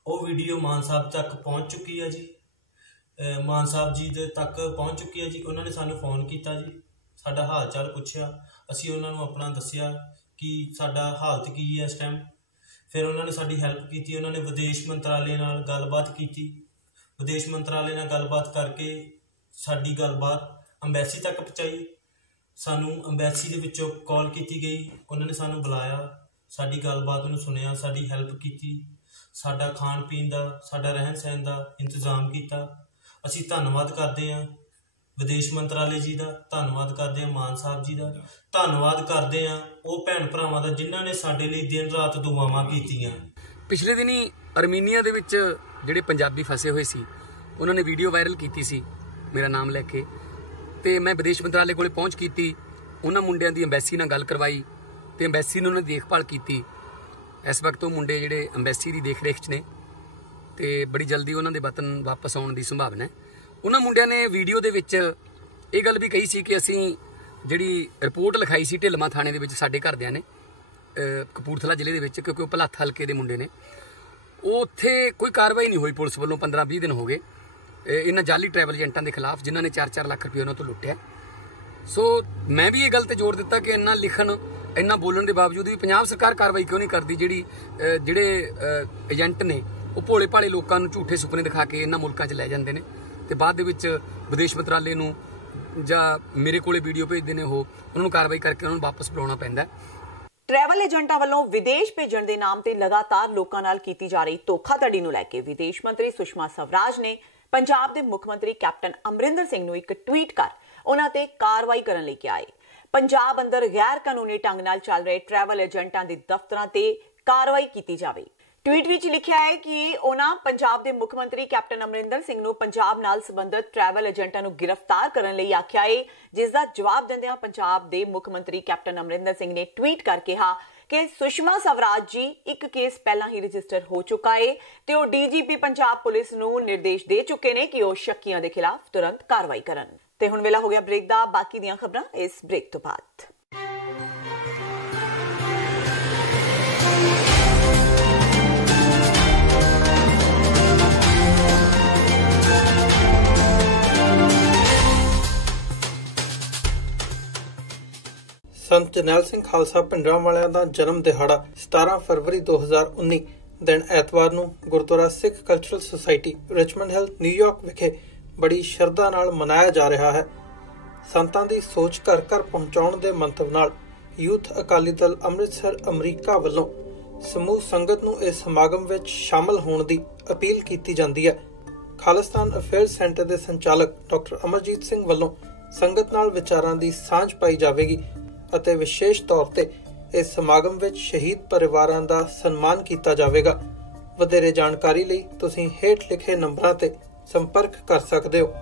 ਉਹ ਵੀਡੀਓ ਮਾਨ ਸਾਹਿਬ ਤੱਕ ਪਹੁੰਚ ਚੁੱਕੀ ਹੈ ਜੀ। ਮਾਨ ਸਾਹਿਬ ਜੀ ਦੇ ਤੱਕ ਪਹੁੰਚ ਚੁੱਕੀ ਹੈ ਜੀ। ਉਹਨਾਂ ਨੇ ਸਾਨੂੰ ਫੋਨ ਕੀਤਾ ਜੀ, ਸਾਡਾ ਹਾਲ ਚਾਲ ਪੁੱਛਿਆ। ਅਸੀਂ ਉਹਨਾਂ ਨੂੰ ਆਪਣਾ ਦੱਸਿਆ ਕਿ ਸਾਡਾ ਹਾਲਤ ਕੀ ਹੈ ਇਸ ਟਾਈਮ। ਫਿਰ ਉਹਨਾਂ ਨੇ ਸਾਡੀ ਹੈਲਪ ਕੀਤੀ। ਉਹਨਾਂ ਨੇ ਵਿਦੇਸ਼ ਮੰਤਰਾਲੇ ਨਾਲ ਗੱਲਬਾਤ ਕੀਤੀ। ਵਿਦੇਸ਼ ਮੰਤਰਾਲੇ ਨਾਲ ਗੱਲਬਾਤ ਕਰਕੇ ਸਾਡੀ ਗੱਲਬਾਤ ਅੰਬੈਸੀ ਤੱਕ ਪਹੁੰਚਾਈ। ਸਾਨੂੰ ਅੰਬੈਸੀ ਦੇ ਵਿੱਚੋਂ ਕਾਲ ਕੀਤੀ ਗਈ। ਉਹਨਾਂ ਨੇ ਸਾਨੂੰ ਬੁਲਾਇਆ, ਸਾਡੀ ਗੱਲਬਾਤ ਨੂੰ ਸੁਣਿਆ, ਸਾਡੀ ਹੈਲਪ ਕੀਤੀ, ਸਾਡਾ ਖਾਣ ਪੀਣ ਦਾ, ਸਾਡਾ ਰਹਿਣ ਸਹਿਣ ਦਾ ਇੰਤਜ਼ਾਮ ਕੀਤਾ। ਅਸੀਂ ਧੰਨਵਾਦ ਕਰਦੇ ਹਾਂ ਵਿਦੇਸ਼ ਮੰਤਰਾਲੇ ਜੀ ਦਾ, ਧੰਨਵਾਦ ਕਰਦੇ ਹਾਂ ਮਾਨ ਸਾਹਿਬ ਜੀ ਦਾ, ਧੰਨਵਾਦ ਕਰਦੇ ਹਾਂ ਉਹ ਭੈਣ ਭਰਾਵਾਂ ਦਾ ਜਿਨ੍ਹਾਂ ਨੇ ਸਾਡੇ ਲਈ ਦਿਨ ਰਾਤ ਦੁਆਵਾਂ ਕੀਤੀਆਂ। ਪਿਛਲੇ ਦਿਨੀ ਅਰਮੀਨੀਆ ਦੇ ਵਿੱਚ ਜਿਹੜੇ ਪੰਜਾਬੀ ਫਸੇ ਹੋਏ ਸੀ ਉਹਨਾਂ ਨੇ ਵੀਡੀਓ ਵਾਇਰਲ ਕੀਤੀ ਸੀ ਮੇਰਾ ਨਾਮ ਲੈ ਕੇ, ਤੇ ਮੈਂ ਵਿਦੇਸ਼ ਮੰਤਰਾਲੇ ਕੋਲੇ ਪਹੁੰਚ ਕੀਤੀ। ਉਹਨਾਂ ਮੁੰਡਿਆਂ ਦੀ ਅੰਬੈਸੀ ਨਾਲ ਗੱਲ ਕਰਵਾਈ ਤੇ ਅੰਬੈਸੀ ਨੇ ਉਹਨਾਂ ਦੀ ਦੇਖਭਾਲ ਕੀਤੀ। ਇਸ ਵਕਤ ਉਹ ਮੁੰਡੇ ਜਿਹੜੇ ਅੰਬੈਸੀ ਦੀ ਦੇਖ ਰੇਖ 'ਚ ਨੇ ਤੇ ਬੜੀ ਜਲਦੀ ਉਹਨਾਂ ਦੇ ਵਤਨ ਵਾਪਸ ਆਉਣ ਦੀ ਸੰਭਾਵਨਾ ਹੈ। ਉਹਨਾਂ ਮੁੰਡਿਆਂ ਨੇ ਵੀਡੀਓ ਦੇ ਵਿੱਚ ਇਹ ਗੱਲ ਵੀ ਕਹੀ ਸੀ ਕਿ ਅਸੀਂ ਜਿਹੜੀ ਰਿਪੋਰਟ ਲਿਖਾਈ ਸੀ ਢਿਲਮਾ ਥਾਣੇ ਦੇ ਵਿੱਚ ਸਾਡੇ ਘਰਦਿਆਂ ਨੇ ਕਪੂਰਥਲਾ ਜ਼ਿਲ੍ਹੇ ਦੇ ਵਿੱਚ, ਕਿਉਂਕਿ ਉਹ ਭਲੱਥ ਹਲਕੇ ਦੇ ਮੁੰਡੇ ਨੇ, ਉਹ ਉੱਥੇ ਕੋਈ ਕਾਰਵਾਈ ਨਹੀਂ ਹੋਈ ਪੁਲਿਸ ਵੱਲੋਂ। 15-20 ਦਿਨ ਹੋ ਗਏ ਇਹਨਾਂ ਜਾਲੀ ਟਰੈਵਲ ਏਜੰਟਾਂ ਦੇ ਖਿਲਾਫ ਜਿਨ੍ਹਾਂ ਨੇ 4-4 ਲੱਖ ਰੁਪਏ ਉਹਨਾਂ ਤੋਂ ਲੁੱਟਿਆ। ਸੋ ਮੈਂ ਵੀ ਇਹ ਗੱਲ ਤੇ ਜ਼ੋਰ ਦਿੱਤਾ ਕਿ ਇੰਨਾ ਲਿਖਣ ਇੰਨਾ ਬੋਲਣ ਦੇ ਬਾਵਜੂਦ ਵੀ ਪੰਜਾਬ ਸਰਕਾਰ ਕਾਰਵਾਈ ਕਿਉਂ ਨਹੀਂ ਕਰਦੀ। ਜਿਹੜੇ ਏਜੰਟ ਨੇ ਉਹ ਭੋਲੇ ਭਾਲੇ ਲੋਕਾਂ ਨੂੰ ਝੂਠੇ ਸੁਪਨੇ ਦਿਖਾ ਕੇ ਇਹਨਾਂ ਮੁਲਕਾਂ 'ਚ ਲੈ ਜਾਂਦੇ ਨੇ ਤੇ ਬਾਅਦ ਦੇ ਵਿੱਚ ਵਿਦੇਸ਼ ਮੰਤਰਾਲੇ ਨੂੰ ਜਾਂ ਮੇਰੇ ਕੋਲੇ ਵੀਡੀਓ ਭੇਜਦੇ ਨੇ, ਉਹਨਾਂ ਨੂੰ ਕਾਰਵਾਈ ਕਰਕੇ ਉਹਨਾਂ ਨੂੰ ਵਾਪਸ ਬੁਲਾਉਣਾ ਪੈਂਦਾ। ਟਰੈਵਲ ਏਜੰਟਾਂ ਵੱਲੋਂ ਵਿਦੇਸ਼ ਭੇਜਣ ਦੇ ਨਾਮ ਤੇ ਲਗਾਤਾਰ ਲੋਕਾਂ ਨਾਲ ਕੀਤੀ ਜਾ ਰਹੀ ਧੋਖਾਧੜੀ ਨੂੰ ਲੈ ਕੇ ਵਿਦੇਸ਼ ਮੰਤਰੀ ਸੁਸ਼ਮਾ ਸਵਰਾਜ ਨੇ ਪੰਜਾਬ ਦੇ ਮੁੱਖ ਮੰਤਰੀ ਕੈਪਟਨ ਅਮਰਿੰਦਰ ਸਿੰਘ ਨੂੰ ਇੱਕ ਟਵੀਟ ਕਰ ਉਹਨਾਂ ਤੇ ਕਾਰਵਾਈ ਕਰਨ ਲਈ ਕਿਹਾ ਹੈ। ਪੰਜਾਬ ਅੰਦਰ ਗੈਰ ਕਾਨੂੰਨੀ ਢੰਗ ਨਾਲ ਚੱਲ ਰਹੇ ਟਰੈਵਲ ਏਜੰਟਾਂ ਦੇ ਦਫ਼ਤਰਾਂ ਤੇ ਕਾਰਵਾਈ ਕੀਤੀ ਜਾਵੇ। ਟਵੀਟ ਵਿੱਚ ਲਿਖਿਆ ਹੈ ਕਿ ਉਹਨਾਂ ਪੰਜਾਬ ਦੇ ਮੁੱਖ ਮੰਤਰੀ ਕੈਪਟਨ ਅਮਰਿੰਦਰ ਸਿੰਘ ਨੂੰ ਪੰਜਾਬ ਨਾਲ ਸੰਬੰਧਿਤ ਟਰੈਵਲ ਏਜੰਟਾਂ ਨੂੰ ਗ੍ਰਿਫਤਾਰ ਕਰਨ ਲਈ ਆਖਿਆ ਹੈ, ਜਿਸ ਦਾ ਜਵਾਬ ਦਿੰਦਿਆਂ ਪੰਜਾਬ ਦੇ ਮੁੱਖ ਮੰਤਰੀ ਕੈਪਟਨ ਅਮਰਿੰਦਰ ਸਿੰਘ ਨੇ ਟਵੀਟ ਕਰਕੇ ਕਿਹਾ ਕਿ ਸੁਸ਼ਮਾ ਸਵਰਾਜ ਜੀ ਇੱਕ ਕੇਸ ਪਹਿਲਾਂ ਹੀ ਰਜਿਸਟਰ ਹੋ ਚੁੱਕਾ ਹੈ ਤੇ ਉਹ ਡੀਜੀਪੀ ਪੰਜਾਬ ਪੁਲਿਸ ਨੂੰ ਨਿਰਦੇਸ਼ ਦੇ ਚੁੱਕੇ ਨੇ ਕਿ ਉਹ ਸ਼ੱਕੀਆਂ ਦੇ ਖਿਲਾਫ ਤੁਰੰਤ ਕਾਰਵਾਈ ਕਰਨ। ਤੇ ਹੁਣ ਵੇਲਾ ਹੋ ਗਿਆ ਬ੍ਰੇਕ ਦਾ। ਬਾਕੀ ਦੀਆਂ ਖਬਰਾਂ ਇਸ ਬ੍ਰੇਕ ਤੋਂ ਬਾਅਦ। ਸੰਤ ਜਰਨੈਲ ਸਿੰਘ ਖਾਲਸਾ ਭਿੰਡਰਾਂਵਾਲਿਆਂ ਦਾ ਜਨਮ ਦਿਹਾੜਾ 17 ਫਰਵਰੀ 2019 ਦਿਨ ਐਤਵਾਰ ਨੂੰ Gurdwara Sikh Cultural Society Richmond Hill New York ਵਿਖੇ ਬੜੀ ਸ਼ਰਧਾ ਨਾਲ ਮਨਾਇਆ ਜਾ ਰਿਹਾ ਹੈ। ਸੰਤਾਂ ਦੀ ਸੋਚ ਘਰ ਘਰ ਪਹੁੰਚਾਉਣ ਦੇ ਮੰਤਵ ਨਾਲ ਯੂਥ ਅਕਾਲੀ ਦਲ ਅੰਮ੍ਰਿਤਸਰ ਅਮਰੀਕਾ ਵੱਲੋਂ ਸਮੂਹ ਸੰਗਤ ਨੂੰ ਇਸ ਸਮਾਗਮ ਵਿੱਚ ਸ਼ਾਮਲ ਹੋਣ ਦੀ ਅਪੀਲ ਕੀਤੀ ਜਾਂਦੀ ਹੈ। ਖਾਲਿਸਤਾਨ ਅਫੇਅਰਸ ਸੈਂਟਰ ਦੇ ਸੰਚਾਲਕ ਡਾਕਟਰ ਅਮਰਜੀਤ ਸਿੰਘ ਵੱਲੋਂ ਸੰਗਤ ਨਾਲ ਵਿਚਾਰਾਂ ਦੀ ਸਾਂਝ ਪਾਈ ਜਾਵੇਗੀ ਅਤੇ ਵਿਸ਼ੇਸ਼ ਤੌਰ ਤੇ ਇਸ ਸਮਾਗਮ ਵਿੱਚ ਸ਼ਹੀਦ ਪਰਿਵਾਰਾਂ ਦਾ ਸਨਮਾਨ ਕੀਤਾ ਜਾਵੇਗਾ। ਵਧੇਰੇ ਜਾਣਕਾਰੀ ਲਈ ਤੁਸੀਂ ਹੇਠ ਲਿਖੇ ਨੰਬਰਾਂ ਤੇ ਸੰਪਰਕ ਕਰ ਸਕਦੇ ਹੋ।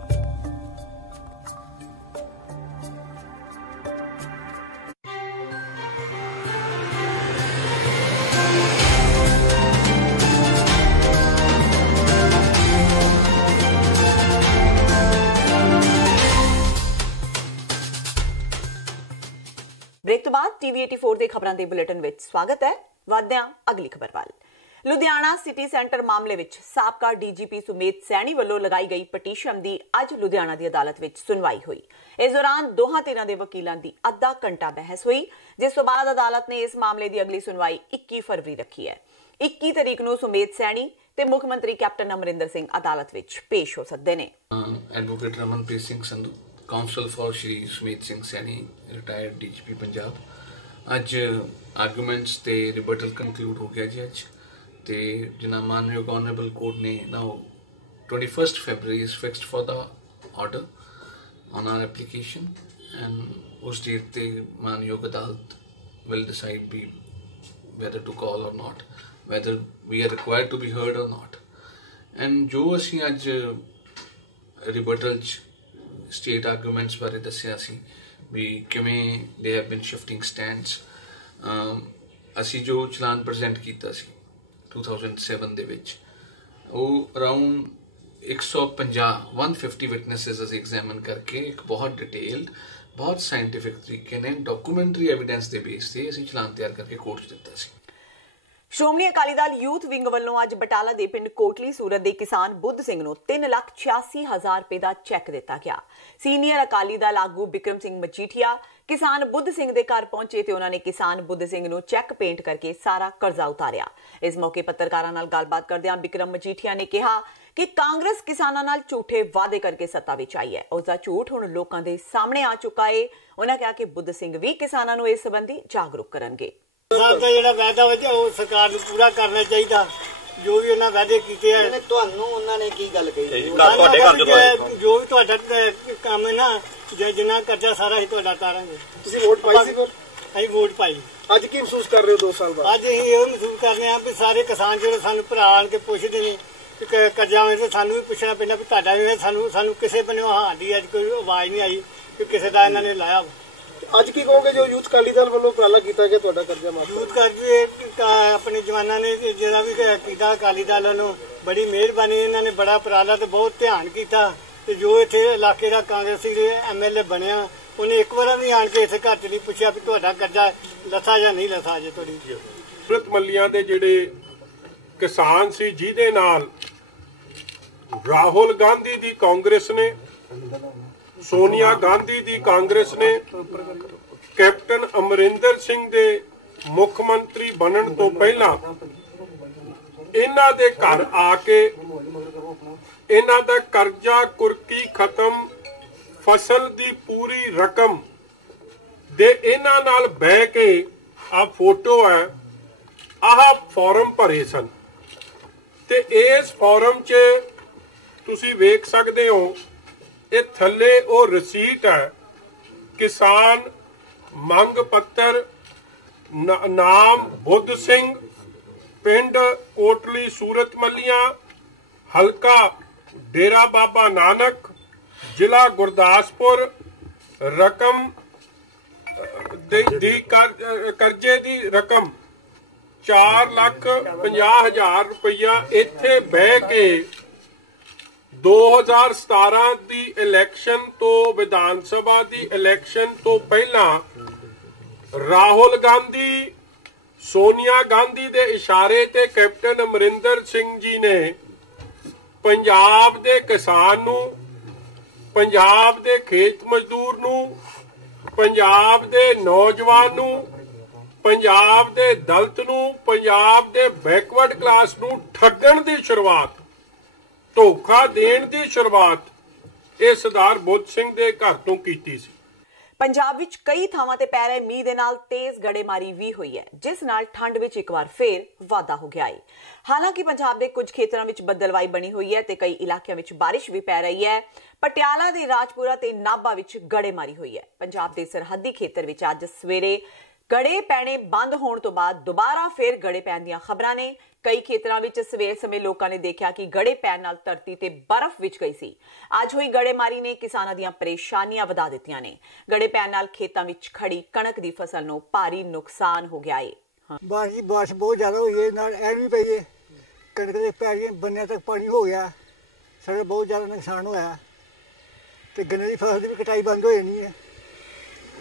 ਬ੍ਰੇਕ ਤੋਂ ਬਾਅਦ TV 84 ਦੇ ਖਬਰਾਂ ਦੇ ਬੁਲੇਟਿਨ ਵਿੱਚ ਸਵਾਗਤ ਹੈ। ਵਧਦੇ ਹਾਂ ਅਗਲੀ ਖਬਰ ਵੱਲ। ਲੁਧਿਆਣਾ ਸਿਟੀ ਸੈਂਟਰ ਮਾਮਲੇ ਵਿੱਚ ਸਾਬਕਾ DGP ਸੁਮੇਧ ਸੈਣੀ ਵੱਲੋਂ ਲਗਾਈ ਗਈ ਪਟੀਸ਼ਨ ਦੀ ਅੱਜ ਲੁਧਿਆਣਾ ਦੀ ਅਦਾਲਤ ਵਿੱਚ ਸੁਣਵਾਈ ਹੋਈ। ਇਸ ਦੌਰਾਨ ਦੋਹਾਂ ਧਿਰਾਂ ਦੇ ਵਕੀਲਾਂ ਦੀ ਅੱਧਾ ਘੰਟਾ ਬਹਿਸ ਹੋਈ, ਜਿਸ ਤੋਂ ਬਾਅਦ ਅਦਾਲਤ ਨੇ ਇਸ ਮਾਮਲੇ ਦੀ ਅਗਲੀ ਸੁਣਵਾਈ 21 ਫਰਵਰੀ ਰੱਖੀ ਹੈ। 21 ਤਰੀਕ ਨੂੰ ਸੁਮੇਧ ਸੈਣੀ ਤੇ ਮੁੱਖ ਮੰਤਰੀ ਕੈਪਟਨ ਅਮਰਿੰਦਰ ਸਿੰਘ ਅਦਾਲਤ ਵਿੱਚ ਪੇਸ਼ ਹੋ ਸਕਦੇ ਨੇ। Advocate Ramanpreet Singh Sandhu, counsel for Shri Sumedh Singh Saini, retired DGP Punjab. ਅੱਜ ਆਰਗੂਮੈਂਟਸ ਤੇ ਰਿਬਟਲ ਕੰਕਲੂਡ ਹੋ ਗਿਆ ਜੀ ਅੱਜ, ਤੇ ਜਿਨ੍ਹਾਂ ਮਾਨਯੋਗ ਆਨਰੇਬਲ ਕੋਰਟ ਨੇ ਨਾਓ 21 February is fixed for the order on our application, and ਉਸ ਡੇਟ ਤੇ ਮਾਨਯੋਗ ਅਦਾਲਤ will decide be whether to call or not, whether we are required to be heard or not. And ਜੋ ਅਸੀਂ ਅੱਜ ਰਿਬਟਲ 'ਚ ਸਟੇਟ ਆਰਗੂਮੈਂਟਸ ਬਾਰੇ ਦੱਸਿਆ ਸੀ ਵੀ ਕਿਵੇਂ ਦੇ ਹੈਵ ਬਿਨ ਸ਼ਿਫਟਿੰਗ ਸਟੈਂਡਸ, ਅਸੀਂ ਜੋ ਚਲਾਨ ਪ੍ਰੈਜ਼ੈਂਟ ਕੀਤਾ ਸੀ 2007 ਦੇ ਵਿੱਚ, ਉਹ ਅਰਾਊਂਡ 150 ਵਿਟਨੈਸਿਸ ਅਸੀਂ ਐਗਜ਼ਾਮਿਨ ਕਰਕੇ ਇੱਕ ਬਹੁਤ ਡਿਟੇਲਡ, ਬਹੁਤ ਸਾਇੰਟਿਫਿਕ ਤਰੀਕੇ ਨਾਲ ਡਾਕੂਮੈਂਟਰੀ ਐਵੀਡੈਂਸ ਦੇ ਬੇਸ ਤੇ ਅਸੀਂ ਚਲਾਨ ਤਿਆਰ ਕਰਕੇ ਕੋਰਟ 'ਚ ਦਿੱਤਾ ਸੀ। ਸ਼੍ਰੋਮਣੀ ਅਕਾਲੀ ਦਲ ਯੂਥ ਵਿੰਗ ਵੱਲੋਂ ਅੱਜ ਬਟਾਲਾ ਦੇ ਪਿੰਡ ਕੋਟਲੀ ਸੂਰਤ ਦੇ ਕਿਸਾਨ ਬੁੱਧ ਸਿੰਘ ਨੂੰ 3,86,000 ਰੁਪਏ ਦਾ ਚੈੱਕ ਦਿੱਤਾ ਗਿਆ। ਸੀਨੀਅਰ ਅਕਾਲੀ ਦਲ ਆਗੂ ਬਿਕਰਮ ਸਿੰਘ ਮਜੀਠੀਆ ਕਿਸਾਨ ਬੁੱਧ ਸਿੰਘ ਦੇ ਘਰ ਪਹੁੰਚੇ ਤੇ ਉਹਨਾਂ ਨੇ ਕਿਸਾਨ ਬੁੱਧ ਸਿੰਘ ਨੂੰ ਚੈੱਕ ਪੇਂਟ ਕਰਕੇ ਸਾਰਾ ਕਰਜ਼ਾ ਉਤਾਰਿਆ। ਇਸ ਮੌਕੇ ਪੱਤਰਕਾਰਾਂ ਨਾਲ ਗੱਲਬਾਤ ਕਰਦਿਆਂ ਬਿਕਰਮ ਮਜੀਠੀਆ ਨੇ ਕਿਹਾ ਕਿ ਕਾਂਗਰਸ ਕਿਸਾਨਾਂ ਨਾਲ ਝੂਠੇ ਵਾਅਦੇ ਕਰਕੇ ਸੱਤਾ ਵਿੱਚ ਆਈ ਹੈ। ਉਸ ਦਾ ਝੂਠ ਹੁਣ ਲੋਕਾਂ ਦੇ ਸਾਹਮਣੇ ਆ ਚੁੱਕਾ ਹੈ। ਉਹਨਾਂ ਕਿਹਾ ਕਿ ਬੁੱਧ ਸਿੰਘ ਵੀ ਕਿਸਾਨਾਂ ਨੂੰ ਇਸ ਸੰਬੰਧੀ ਜਾਗਰੂਕ ਕਰਨਗੇ। ਸਾਹਿਬ ਦਾ ਜਿਹੜਾ ਵਾਅਦਾ ਵਾ ਉਹ ਸਰਕਾਰ ਨੂੰ ਪੂਰਾ ਕਰਨਾ ਚਾਹੀਦਾ। ਜੋ ਵੀ ਉਹਨਾਂ ਵਾਅਦੇ ਕੀਤੇ ਆ, ਤੁਹਾਨੂੰ ਉਹਨਾਂ ਨੇ ਕੀ ਗੱਲ ਕਹੀ? ਜੋ ਵੀ ਤੁਹਾਡਾ ਕੰਮ ਹੈ ਨਾ, ਜਿੰਨਾ ਕਰਜ਼ਾ ਸਾਰਾ ਹੀ ਤੁਹਾਡਾ ਉਤਾਰਾਂਗੇ। ਤੁਸੀਂ ਵੋਟ ਪਾਈ ਸੀ? ਫਿਰ ਅਸੀਂ ਵੋਟ ਪਾਈ। ਅੱਜ ਕੀ ਮਹਿਸੂਸ ਕਰ ਰਹੇ ਹੋ 2 ਸਾਲ ਬਾਅਦ? ਅੱਜ ਅਸੀਂ ਇਹ ਮਹਿਸੂਸ ਕਰ ਰਹੇ ਹਾਂ ਵੀ ਸਾਰੇ ਕਿਸਾਨ ਜਿਹੜੇ ਸਾਨੂੰ ਭਰਾ ਆਣ ਕੇ ਪੁੱਛਦੇ ਨੇ ਕਰਜ਼ਾ ਵੇ, ਸਾਨੂੰ ਵੀ ਪੁੱਛਣਾ ਪੈਂਦਾ ਵੀ ਤੁਹਾਡਾ ਵੀ। ਸਾਨੂੰ ਕਿਸੇ ਬੰਨਿਓ ਸਾਡੀ ਅੱਜ ਕੋਈ ਆਵਾਜ਼ ਨਹੀਂ ਆਈ ਕਿ ਕਿਸੇ ਦਾ ਇਹਨਾਂ ਨੇ ਲਾਇਆ। ਅੱਜ ਕੀ ਕਹੋਗੇ ਜੋ ਯੂਥ ਅਕਾਲੀ ਦਲ ਵੱਲੋਂ ਉਪਰਾਲਾ ਕੀਤਾ ਗਿਆ ਤੁਹਾਡਾ ਕਰਜ਼ਾ ਮਾਫ? ਯੂਥ ਕਰਕੇ ਆਪਣੇ ਜਵਾਨਾਂ ਨੇ ਜਿਹੜਾ ਵੀ ਕੀਤਾ ਅਕਾਲੀ ਦਲ ਨੂੰ ਬੜੀ ਮਿਹਰਬਾਨੀ। ਇਹਨਾਂ ਨੇ ਬੜਾ ਉਪਰਾਲਾ ਤੇ ਬਹੁਤ ਧਿਆਨ ਕੀਤਾ, ਤੇ ਜੋ ਇੱਥੇ ਇਲਾਕੇ ਦਾ ਕਾਂਗਰਸੀ MLA ਬਣਿਆ ਉਹਨੇ ਇੱਕ ਵਾਰ ਵੀ ਆਣ ਕੇ ਇੱਥੇ ਘਰ 'ਚ ਨਹੀਂ ਪੁੱਛਿਆ ਵੀ ਤੁਹਾਡਾ ਕਰਜ਼ਾ ਲੱਥਾ ਜਾਂ ਨਹੀਂ ਲੱਥਾ। ਜੇ ਤੁਹਾਡੀ ਸੂਰਤ ਮੱਲੀਆਂ ਦੇ ਜਿਹੜੇ ਕਿਸਾਨ ਸੀ, ਜਿਹਦੇ ਨਾਲ ਰਾਹੁਲ ਗਾਂਧੀ ਦੀ ਕਾਂਗਰਸ ਨੇ, ਸੋਨੀਆ ਗਾਂਧੀ ਦੀ ਕਾਂਗਰਸ ਨੇ, ਕੈਪਟਨ ਅਮਰਿੰਦਰ ਸਿੰਘ ਦੇ ਮੁੱਖ ਮੰਤਰੀ ਬਣਨ ਤੋਂ ਪਹਿਲਾਂ ਇਹਨਾਂ ਦੇ ਘਰ ਆ ਕੇ ਇਹਨਾਂ ਦਾ ਕਰਜ਼ਾ ਕੁਰਕੀ ਖਤਮ, ਫਸਲ ਦੀ ਪੂਰੀ ਰਕਮ ਦੇ ਇਹਨਾਂ ਨਾਲ ਬਹਿ ਕੇ ਆ ਫੋਟੋ ਹੈ, ਆਹ ਫਾਰਮ ਭਰੇ ਸਨ। ਤੇ ਇਸ ਫਾਰਮ 'ਚ ਤੁਸੀਂ ਵੇਖ ਸਕਦੇ ਹੋ, ਇਹ ਥੱਲੇ ਉਹ ਰਸੀਟ ਹੈ, ਕਿਸਾਨ ਮੰਗ ਪੱਤਰ, ਨਾਮ ਬੁੱਧ ਸਿੰਘ, ਪਿੰਡ ਕੋਟਲੀ ਸੂਰਤ ਮੱਲੀਆਂ, ਹਲਕਾ ਡੇਰਾ ਬਾਬਾ ਨਾਨਕ, ਜ਼ਿਲ੍ਹਾ ਗੁਰਦਾਸਪੁਰ, ਰਕਮ ਦੀ ਕਰਜ਼ੇ ਦੀ ਰਕਮ 4,50,000 ਰੁਪਇਆ। ਇੱਥੇ ਬਹਿ ਕੇ 2017 ਦੀ ਇਲੈਕਸ਼ਨ ਤੋਂ, ਵਿਧਾਨ ਸਭਾ ਦੀ ਇਲੈਕਸ਼ਨ ਤੋਂ ਪਹਿਲਾਂ ਰਾਹੁਲ ਗਾਂਧੀ, ਸੋਨੀਆ ਗਾਂਧੀ ਦੇ ਇਸ਼ਾਰੇ ਤੇ ਕੈਪਟਨ ਅਮਰਿੰਦਰ ਸਿੰਘ ਜੀ ਨੇ ਪੰਜਾਬ ਦੇ ਕਿਸਾਨ ਨੂੰ, ਪੰਜਾਬ ਦੇ ਖੇਤ ਮਜ਼ਦੂਰ ਨੂੰ, ਪੰਜਾਬ ਦੇ ਨੌਜਵਾਨ ਨੂੰ, ਪੰਜਾਬ ਦੇ ਦਲਿਤ ਨੂੰ, ਪੰਜਾਬ ਦੇ ਬੈਕਵਰਡ ਕਲਾਸ ਨੂੰ ਠੱਗਣ ਦੀ ਸ਼ੁਰੂਆਤ, ਧੋਖਾ ਦੇਣ ਦੀ ਸ਼ੁਰੂਆਤ ਇਹ ਸਰਦਾਰ ਬੁੱਧ ਸਿੰਘ ਦੇ ਘਰ ਤੋਂ ਕੀਤੀ ਸੀ। ਪੰਜਾਬ ਵਿੱਚ ਕਈ ਥਾਵਾਂ ਤੇ ਪੈ ਰਹੇ ਮੀਂਹ ਦੇ ਨਾਲ ਤੇਜ਼ ਗੜੇਮਾਰੀ ਵੀ ਹੋਈ ਹੈ, ਜਿਸ ਨਾਲ ਠੰਡ ਵਿੱਚ ਇੱਕ ਵਾਰ ਫੇਰ ਵਾਧਾ ਹੋ ਗਿਆ ਹੈ। ਹਾਲਾਂਕਿ ਪੰਜਾਬ ਦੇ ਕੁਝ ਖੇਤਰਾਂ ਵਿੱਚ ਬੱਦਲਵਾਈ ਬਣੀ ਹੋਈ ਹੈ ਤੇ ਕਈ ਇਲਾਕਿਆਂ ਵਿੱਚ ਬਾਰਿਸ਼ ਵੀ ਪੈ ਰਹੀ ਹੈ। ਪਟਿਆਲਾ ਦੇ ਰਾਜਪੁਰਾ ਤੇ ਨਾਭਾ ਵਿੱਚ ਗੜੇਮਾਰੀ ਹੋਈ ਹੈ। ਪੰਜਾਬ ਦੇ ਸਰਹੱਦੀ ਖੇਤਰ ਵਿੱਚ ਅੱਜ ਸਵੇਰੇ ਗੜੇ ਪੈਣੇ ਬੰਦ ਹੋਣ ਤੋਂ ਬਾਅਦ ਦੁਬਾਰਾ ਫੇਰ ਗੜੇ ਪੈਣ ਦੀਆਂ ਖਬਰਾਂ ਨੇ। ਕਈ ਖੇਤਰਾਂ ਵਿੱਚ ਸਵੇਰ ਸਮੇਂ ਲੋਕਾਂ ਨੇ ਦੇਖਿਆ ਕਿ ਗੜੇ ਪੈਣ ਨਾਲ ਧਰਤੀ ਤੇ ਬਰਫ਼ ਵਿਛ ਗਈ ਸੀ। ਅੱਜ ਹੋਈ ਗੜੇਮਾਰੀ ਨੇ ਕਿਸਾਨਾਂ ਦੀਆਂ ਪਰੇਸ਼ਾਨੀਆਂ ਵਧਾ ਦਿੱਤੀਆਂ ਨੇ। ਗੜੇ ਪੈਣ ਨਾਲ ਖੇਤਾਂ ਵਿੱਚ ਖੜੀ ਕਣਕ ਦੀ ਫਸਲ ਨੂੰ ਭਾਰੀ ਨੁਕਸਾਨ ਹੋ ਗਿਆ ਹੈ। ਬਾਰਿਸ਼ ਬਹੁਤ ਜ਼ਿਆਦਾ ਹੋਈ ਹੈ, ਨਾਲ ਐਨ ਵੀ ਪਈ ਹੈ, ਕਣਕ ਦੇ ਪੈਰੀਆਂ ਬੰਨਿਆਂ ਤੱਕ ਪਾਣੀ ਹੋ ਗਿਆ, ਸਾਡਾ ਬਹੁਤ ਜ਼ਿਆਦਾ ਨੁਕਸਾਨ ਹੋਇਆ। ਤੇ ਗੰਨੇ ਦੀ ਫਸਲ ਦੀ ਵੀ ਕਟਾਈ ਬੰਦ ਹੋ ਜਾਣੀ ਹੈ,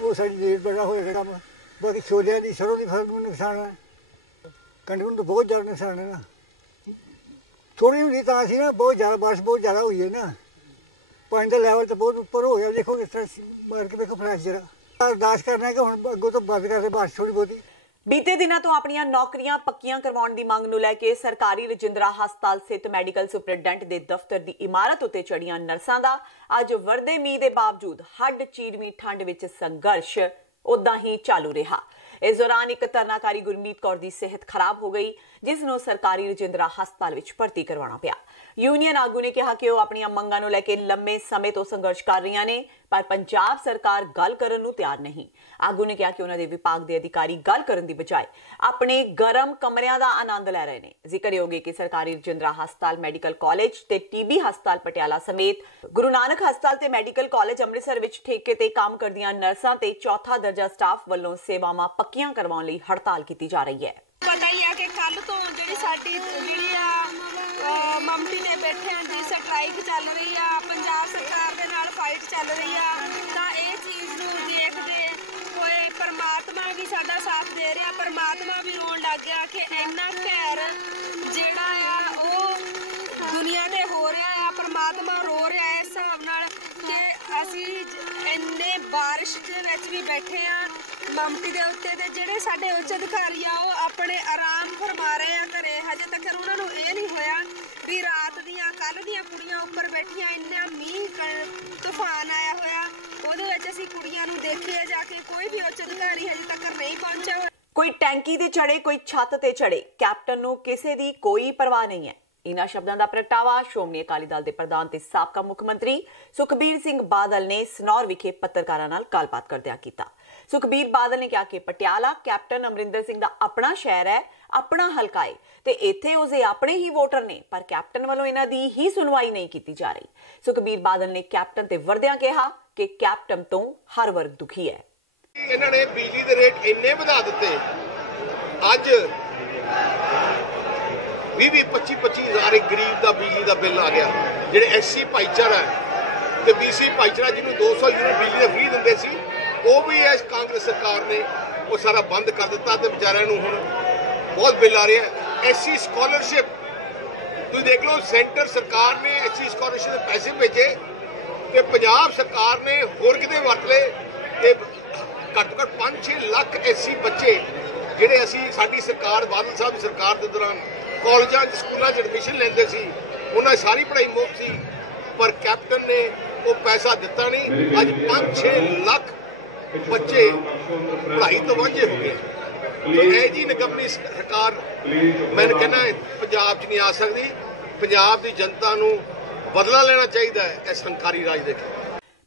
ਉਹ ਸਾਡੀ ਲੇਟ ਬੜਾ ਹੋਏਗਾ ਕੰਮ। बाकी छोलियां की सरों की फसल में नुकसान है, कणक में तो बहुत ज़्यादा नुकसान है ना। थोड़ी हुई तो सी ना, बहुत ज़्यादा बारिश बहुत ज़्यादा हुई है ना, पानी का लैवल तो बहुत ऊपर हो गया। देखो किस तरह मार के देखो फ्लैश जरा अरदास करना है कि हम अगों तो बंद कर दे बारिश थोड़ी बहुती। ਬੀਤੇ ਦਿਨਾਂ ਤੋਂ ਆਪਣੀਆਂ ਨੌਕਰੀਆਂ ਪੱਕੀਆਂ ਕਰਵਾਉਣ ਦੀ ਮੰਗ ਨੂੰ ਲੈ ਕੇ ਸਰਕਾਰੀ ਰਜਿੰਦਰਾ ਹਸਪਤਾਲ ਸਥਿਤ ਮੈਡੀਕਲ ਸੁਪਰਡੈਂਟ ਦੇ ਦਫ਼ਤਰ ਦੀ ਇਮਾਰਤ ਉੱਤੇ ਚੜੀਆਂ ਨਰਸਾਂ ਦਾ ਅੱਜ ਵਰਦੇ ਮੀਂਹ ਦੇ ਬਾਵਜੂਦ ਹੱਡ ਚੀਰਵੀਂ ਠੰਡ ਵਿੱਚ ਸੰਘਰਸ਼ ਉਦਾਂ ਹੀ ਚਾਲੂ ਰਿਹਾ। इस दौरान एक धरनाकारी गुरमीत कौर की सेहत खराब हो गई, जिसनों सरकारी रजिंदरा हस्पताल में भर्ती करवाना पिया। यूनियन आगू ने कहा कि वह अपनी मंगां नूं लैके लंबे समय तो संघर्ष कर रही ने, पर पंजाब सरकार गल करन नूं तैयार नहीं। आगू ने कहा कि उन्होंने विभाग के अधिकारी गल करन दी बजाय अपने गर्म कमरियां दा आनंद लै रहे ने। जिक्रयोग है कि सरकारी रजिंदरा हस्पताल मैडिकल कॉलेज ते TB हस्पताल पटियाला समेत गुरु नानक हस्पताल ते मैडिकल कॉलेज अमृतसर विच ठेके ते काम करदियां नर्सां ते चौथा दर्जा स्टाफ वल्लों सेवावां पक्कियां करवाउण लई हड़ताल की जा रही है। पता ही है कि कल तो जी साडी ममटी ने बैठे हैं जी स्ट्राइक चल रही है, पंजाब सरकार के नाल फाइट चल रही है, तो ये चीज़ नूं देखदे होए परमात्मा भी साडा साथ दे रहा, परमात्मा भी रोन लग गया कि इन्ना कहर जिहड़ा आ वो दुनिया ते हो रहा है। परमात्मा रो रहा है इस हिसाब नाल कि असीं इन्ने बारिश दे विच भी बैठे हैं ममटी दे उत्ते ते जिहड़े साडे उच्च अधिकारी आ वो अपने आराम फरमा रहे हैं घरे। हजे तक उन्हां नूं इह नहीं होया भी रात दियां कल दियां कुड़ियां उपर बैठियां, इन्ना मींह तूफान आया होया ਉਹਦੇ ਵਿੱਚ ਅਸੀਂ ਕੁੜੀਆਂ ਨੂੰ ਦੇਖੀਏ ਜਾ ਕੇ, ਕੋਈ ਵੀ ਉੱਚ ਅਧਿਕਾਰੀ ਹਜੇ ਤੱਕ ਨਹੀਂ ਪਹੁੰਚਿਆ। ਕੋਈ ਟੈਂਕੀ ਤੇ ਚੜੇ, ਕੋਈ ਛੱਤ ਤੇ ਚੜੇ, ਕੈਪਟਨ ਨੂੰ ਕਿਸੇ ਦੀ ਕੋਈ ਪਰਵਾਹ ਨਹੀਂ ਹੈ। ਇਨ੍ਹਾਂ ਸ਼ਬਦਾਂ ਦਾ ਪ੍ਰਗਟਾਵਾ ਸ਼੍ਰੋਮਣੀ ਅਕਾਲੀ ਦਲ ਦੇ ਪ੍ਰਧਾਨ ਤੇ ਸਾਬਕਾ ਮੁੱਖ ਮੰਤਰੀ ਸੁਖਬੀਰ ਸਿੰਘ ਬਾਦਲ ਨੇ ਸਨੌਰ ਵਿਖੇ ਪੱਤਰਕਾਰਾਂ ਨਾਲ ਗੱਲਬਾਤ ਕਰਦਿਆਂ ਕੀਤਾ। ਸੁਖਬੀਰ ਬਾਦਲ ਨੇ ਕਿਹਾ ਕਿ ਪਟਿਆਲਾ ਕੈਪਟਨ ਅਮਰਿੰਦਰ ਸਿੰਘ ਦਾ ਆਪਣਾ ਸ਼ਹਿਰ ਹੈ, ਆਪਣਾ ਹਲਕਾ ਹੈ ਤੇ ਇੱਥੇ ਉਸਦੇ ਆਪਣੇ ਹੀ ਵੋਟਰ ਨੇ, ਪਰ ਕੈਪਟਨ ਵੱਲੋਂ ਇਹਨਾਂ ਦੀ ਹੀ ਸੁਣਵਾਈ ਨਹੀਂ ਕੀਤੀ ਜਾ ਰਹੀ। ਸੁਖਬੀਰ ਬਾਦਲ ਨੇ ਕੈਪਟਨ ਤੇ ਵਰਦਿਆਂ ਕਿਹਾ ਕਿ ਕੈਪਟਨ ਤੋਂ ਹਰ ਵਰਗ ਦੁਖੀ ਹੈ। ਇਹਨਾਂ ਨੇ ਬਿਜਲੀ ਦੇ ਰੇਟ ਇੰਨੇ ਵਧਾ ਦਿੱਤੇ, ਅੱਜ 20-25 ਹਜ਼ਾਰ ਇੱਕ ਗਰੀਬ ਦਾ ਬਿਜਲੀ ਦਾ ਬਿੱਲ ਆ ਗਿਆ। ਜਿਹੜੇ SC ਭਾਈਚਾਰਾ ਤੇ BC ਭਾਈਚਾਰਾ ਜਿਹਨੂੰ 200 ਯੂਨਿਟ ਬਿਜਲੀ ਦੇ ਫ੍ਰੀ ਦਿੰਦੇ ਸੀ, ਉਹ ਵੀ ਇਸ ਕਾਂਗਰਸ ਸਰਕਾਰ ਨੇ ਉਹ ਸਾਰਾ ਬੰਦ ਕਰ ਦਿੱਤਾ ਤੇ ਵਿਚਾਰਿਆਂ ਨੂੰ ਹੁਣ ਬਹੁਤ ਬਿੱਲ ਆ ਰਿਹਾ। SC ਸਕਾਲਰਸ਼ਿਪ ਤੁਸੀਂ ਦੇਖ ਲਓ, ਸੈਂਟਰ ਸਰਕਾਰ ਨੇ SC ਸਕਾਲਰਸ਼ਿਪ ਦੇ ਪੈਸੇ ਭੇਜੇ ਤੇ ਪੰਜਾਬ ਸਰਕਾਰ ਨੇ ਹੋਰ ਕਿਤੇ ਵਰਤ ਲਏ ਤੇ ਘੱਟੋ ਘੱਟ 5-6 ਲੱਖ SC ਬੱਚੇ ਜਿਹੜੇ ਅਸੀਂ ਸਾਡੀ ਸਰਕਾਰ ਬਾਦਲ ਸਾਹਿਬ ਦੀ ਸਰਕਾਰ ਦੇ ਦੌਰਾਨ ਕਾਲਜਾਂ 'ਚ ਸਕੂਲਾਂ 'ਚ ਐਡਮਿਸ਼ਨ ਲੈਂਦੇ ਸੀ, ਉਹਨਾਂ ਦੀ ਸਾਰੀ ਪੜ੍ਹਾਈ ਮੁਫਤ ਸੀ, ਪਰ ਕੈਪਟਨ ਨੇ ਉਹ ਪੈਸਾ ਦਿੱਤਾ ਨਹੀਂ। ਅੱਜ 5-6 ਲੱਖ ਬੱਚੇ ਪੜ੍ਹਾਈ ਤੋਂ ਵਾਂਝੇ ਹੋ ਗਏ। ਸੋ ਇਹ ਜੀ ਨਿਕੰਮੀ ਸਰਕਾਰ ਮੈਂ ਕਹਿੰਦਾ ਪੰਜਾਬ 'ਚ ਨਹੀਂ ਆ ਸਕਦੀ। ਪੰਜਾਬ ਦੀ ਜਨਤਾ ਨੂੰ ਬਦਲਾ ਲੈਣਾ ਚਾਹੀਦਾ ਹੈ ਇਸ ਹੰਕਾਰੀ ਰਾਜ ਦੇ।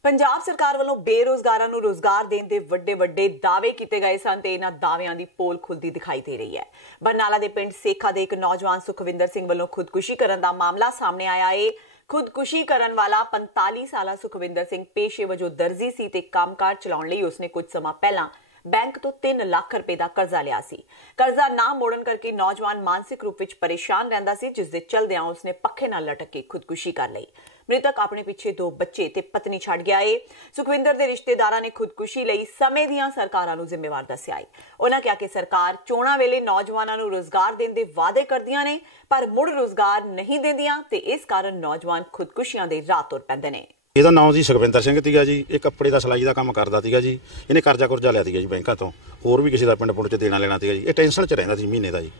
ਪੰਜਾਬ ਸਰਕਾਰ ਵੱਲੋਂ ਬੇਰੋਜ਼ਗਾਰਾਂ ਨੂੰ ਰੋਜ਼ਗਾਰ ਦੇਣ ਦੇ ਵੱਡੇ ਦਾਅਵੇ ਕੀਤੇ ਗਏ ਸਨ ਤੇ ਇਹਨਾਂ ਦਾਅਵਿਆਂ ਦੀ ਪੋਲ ਖੁੱਲਦੀ ਦਿਖਾਈ ਦੇ ਰਹੀ ਹੈ। ਬਰਨਾਲਾ ਦੇ ਪਿੰਡ ਸੇਖਾ ਦੇ ਇੱਕ ਨੌਜਵਾਨ ਸੁਖਵਿੰਦਰ ਸਿੰਘ ਵੱਲੋਂ ਖੁਦਕੁਸ਼ੀ ਕਰਨ ਦਾ ਮਾਮਲਾ ਸਾਹਮਣੇ ਆਇਆ ਹੈ। ਖੁਦਕੁਸ਼ੀ ਕਰਨ ਵਾਲਾ 45 ਸਾਲਾ ਸੁਖਵਿੰਦਰ ਸਿੰਘ ਪੇਸ਼ੇ ਵਜੋਂ ਦਰਜੀ ਸੀ ਤੇ ਕੰਮਕਾਰ ਚਲਾਉਣ ਲਈ ਉਸਨੇ ਕੁਝ ਸਮਾਂ ਪਹਿਲਾਂ बैंक तो 3 लाख रुपए का कर्जा लिया सी। कर्जा ना मोड़न करके नौजवान मानसिक रूप विच परेशान रहंदा सी, जिस दे चलदियां उसने पक्खे नाल लटक के खुदकुशी कर लई। मृतक अपने पिछे 2 बच्चे ते पत्नी छड़ गया है। सुखविंदर दे रिश्तेदारां ने खुदकुशी लई समय दियां सरकारां नूं जिम्मेवार दस्सिया है। उन्हां कहा कि सरकार चोणां वेले नौजवानां नूं रोजगार देण दे वादे करदियां ने, पर मुड़ रोजगार नहीं देंदियां ते इस कारण नौजवान खुदकुशियां दे राह तुर पैंदे ने। ਇਹਦਾ ਨਾਮ ਜੀ ਸੁਖਵਿੰਦਰ ਸਿੰਘ ਸੀਗਾ ਜੀ। ਇਹ ਕੱਪੜੇ ਦਾ ਸਿਲਾਈ ਦਾ ਕੰਮ ਕਰਦਾ ਸੀਗਾ ਜੀ। ਇਹਨੇ ਕਰਜ਼ਾ ਕੁਰਜ਼ਾ ਲਿਆ ਸੀਗਾ ਜੀ ਬੈਂਕਾਂ ਤੋਂ, ਹੋਰ ਵੀ ਕਿਸੇ ਦਾ ਪਿੰਡ ਪੁੰਡ 'ਚ ਦੇਣਾ ਲੈਣਾ ਸੀਗਾ ਜੀ। ਇਹ ਟੈਨਸ਼ਨ 'ਚ ਰਹਿੰਦਾ ਸੀ ਮਹੀਨੇ ਦਾ ਜੀ।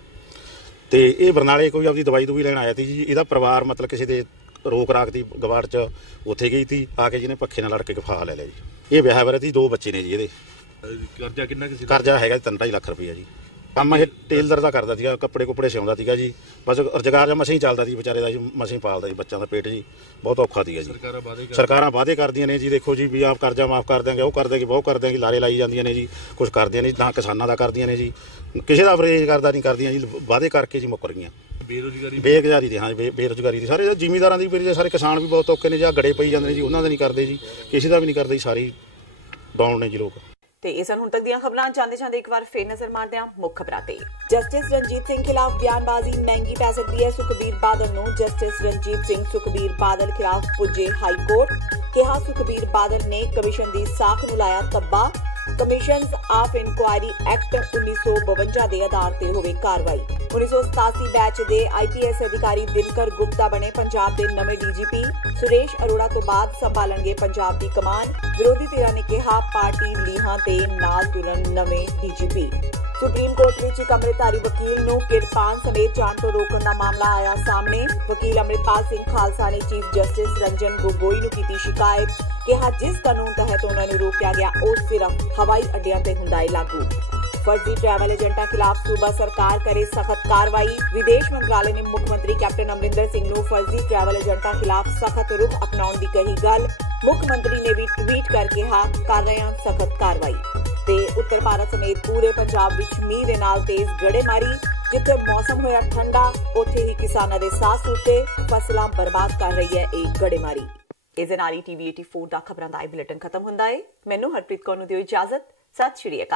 ਤੇ ਇਹ ਬਰਨਾਲੇ ਕੋਈ ਆਪਦੀ ਦਵਾਈ ਦੂਈ ਲੈਣ ਆਇਆ ਸੀ ਜੀ। ਇਹਦਾ ਪਰਿਵਾਰ ਮਤਲਬ ਕਿਸੇ ਦੇ ਰੋਕ ਰਾਖ ਦੀ ਗਵਾੜ 'ਚ ਉੱਥੇ ਗਈ ਸੀ, ਆ ਕੇ ਜਿਹਨੇ ਪੱਖੇ ਨਾਲ ਲੜ ਕੇ ਫਾਹਾ ਲੈ ਲਿਆ ਜੀ। ਇਹ ਵਿਆਹ ਵਰੇ ਸੀ, 2 ਬੱਚੇ ਨੇ ਜੀ ਇਹਦੇ। ਕਰਜ਼ਾ ਕਿੰਨਾ ਕਿਸੇ ਕਰਜ਼ਾ ਹੈਗਾ 3.5 ਲੱਖ ਰੁਪਈਆ ਜੀ। ਕੰਮ ਇਹ ਟੇਲਰ ਦਾ ਕਰਦਾ ਸੀਗਾ, ਕੱਪੜੇ ਕੁੱਪੜੇ ਸਿਉਂਦਾ ਸੀਗਾ ਜੀ। ਬਸ ਰੁਜ਼ਗਾਰ ਜਾਂ ਮਸੀਂ ਚੱਲਦਾ ਸੀ ਵਿਚਾਰੇ ਦਾ ਜੀ, ਮਸੀਂ ਪਾਲਦਾ ਜੀ ਬੱਚਿਆਂ ਦਾ ਪੇਟ ਜੀ। ਬਹੁਤ ਔਖਾ ਸੀਗਾ ਜੀ। ਸਰਕਾਰਾਂ ਵਾਅਦੇ ਕਰਦੀਆਂ ਨੇ ਜੀ, ਦੇਖੋ ਜੀ ਵੀ ਆਪ ਕਰਜ਼ਾ ਮਾਫ ਕਰ ਦਿਆਂਗੇ, ਉਹ ਕਰ ਦਿਆਂਗੇ, ਬਹੁਤ ਕਰ ਦਿਆਂਗੇ, ਲਾਰੇ ਲਾਈ ਜਾਂਦੀਆਂ ਨੇ ਜੀ। ਕੁਝ ਕਰਦੀਆਂ ਨੇ ਨਾ ਕਿਸਾਨਾਂ ਦਾ ਕਰਦੀਆਂ ਨੇ ਜੀ, ਕਿਸੇ ਦਾ ਰੁਜ਼ਗਾਰ ਦਾ ਨਹੀਂ ਕਰਦੀਆਂ ਜੀ। ਵਾਅਦੇ ਕਰਕੇ ਜੀ ਮੁੱਕਰ ਗਈਆਂ। ਬੇਰੁਜ਼ਗਾਰੀ ਦੀ, ਹਾਂ ਬੇਰੁਜ਼ਗਾਰੀ ਦੀ ਸਾਰੇ ਜ਼ਿਮੀਂਦਾਰਾਂ ਦੀ ਵੀ, ਸਾਰੇ ਕਿਸਾਨ ਵੀ ਬਹੁਤ ਔਖੇ ਨੇ ਜੀ। ਗੜੇ ਪਈ ਜਾਂਦੇ ਨੇ ਜੀ, ਉਹਨਾਂ ਦਾ ਨਹੀਂ ਕਰਦੇ ਜੀ, ਕਿਸੇ ਦਾ ਵੀ ਨਹੀਂ ਕਰਦੇ ਜੀ। ਸਾਰੀ ਡਾਊਨ ਨੇ ਜੀ ਲੋਕ। ਤੇ ਇਹ ਸਨ ਹੁਣ ਤੱਕ ਦੀਆਂ ਖਬਰਾਂ। ਜਾਂਦੇ ਇੱਕ ਵਾਰ ਫੇਰ ਨਜ਼ਰ ਮਾਰਦੇ ਹਾਂ ਮੁੱਖ ਖਬਰਾਂ ਤੇ। ਜਸਟਿਸ ਰਣਜੀਤ ਸਿੰਘ ਖਿਲਾਫ ਬਿਆਨਬਾਜ਼ੀ ਮਹਿੰਗੀ ਪੈ ਸਕਦੀ ਹੈ। ਸੁਖਬੀਰ ਬਾਦਲ ਨੂੰ ਜਸਟਿਸ ਰਣਜੀਤ ਸਿੰਘ ਸੁਖਬੀਰ ਬਾਦਲ ਖਿਲਾਫ ਪੁੱਜੇ ਹਾਈ ਕੋਰਟ। ਕਿਹਾ ਸੁਖਬੀਰ ਬਾਦਲ ਨੇ ਕਮਿਸ਼ਨ ਦੀ ਸਾਖ ਨੂੰ ਲਾਇਆ ਤੱਬਾ। ਕਮਿਸ਼ਨਸ ਆਫ ਇਨਕੁਆਇਰੀ ਐਕਟ 1952 ਦੇ ਆਧਾਰ ਤੇ ਹੋਵੇ ਕਾਰਵਾਈ। 1987 ਬੈਚ ਦੇ IPS ਅਧਿਕਾਰੀ ਦਿਨਕਰ ਗੁਪਤਾ ਬਣੇ ਪੰਜਾਬ ਦੇ ਨਵੇਂ DGP। ਸੁਰੇਸ਼ ਅਰੋੜਾ ਤੋਂ ਬਾਅਦ ਸੰਭਾਲਣਗੇ ਪੰਜਾਬ ਦੀ ਕਮਾਨ। ਵਿਰੋਧੀ ਧਿਰਾਂ ਨੇ ਕਿਹਾ ਪਾਰਟੀ ਲੀਹਾਂ ਦੇ ਨਾਲ ਤੁਰਨ ਨਵੇਂ DGP। ਸੁਪਰੀਮ ਕੋਰਟ ਵਿੱਚ ਇੱਕ ਅੰਮ੍ਰਿਤਧਾਰੀ ਵਕੀਲ ਨੂੰ ਕਿਰਪਾਨ ਸਮੇਤ ਜਾਣ ਤੋਂ ਰੋਕਣ ਦਾ ਮਾਮਲਾ ਆਇਆ ਸਾਹਮਣੇ। ਵਕੀਲ ਅੰਮ੍ਰਿਤਪਾਲ ਸਿੰਘ ਖਾਲਸਾ ਨੇ ਚੀਫ ਜਸਟਿਸ ਰੰਜਨ ਗੋਗੋਈ ਨੂੰ ਕੀਤੀ ਸ਼ਿਕਾਇਤ। ਕਿਹਾ ਜਿਸ ਕਾਨੂੰਨ ਤਹਿਤ ਉਹਨਾਂ ਨੂੰ ਰੋਕਿਆ ਗਿਆ ਉਹ ਸਿਰਫ ਹਵਾਈ ਅੱਡਿਆਂ ਤੇ ਹੁੰਦਾ ਹੈ ਲਾਗੂ। फर्जी ट्रैवल एजेंटा खिलाफ सूबा सरकार करे सख्त कार्रवाई। विदेश मंत्रालय ने मुख्यमंत्री कैप्टन अमरिंदर सिंह नूं फर्जी ट्रैवल एजेंटा खिलाफ सख्त रुख अपनाउण दी कही गल। मुख्यमंत्री ने भी ट्वीट करके कर रहे हैं सख्त कार्रवाई। ते उत्तर भारत समेत पूरे पंजाब विच मींह दे नाल तेज गड़ेमारी। जिथे मौसम होया ठंडा उत्थे ही किसानां दे साह सूते, फसलां बर्बाद कर रही है एक गड़ेमारी। इस नाल ही TV 84 दा खबरां दा बुलेटिन खत्म हुंदा है। मैनूं हरप्रीत कौर नूं दिओ इजाजत। सत श्री अकाल।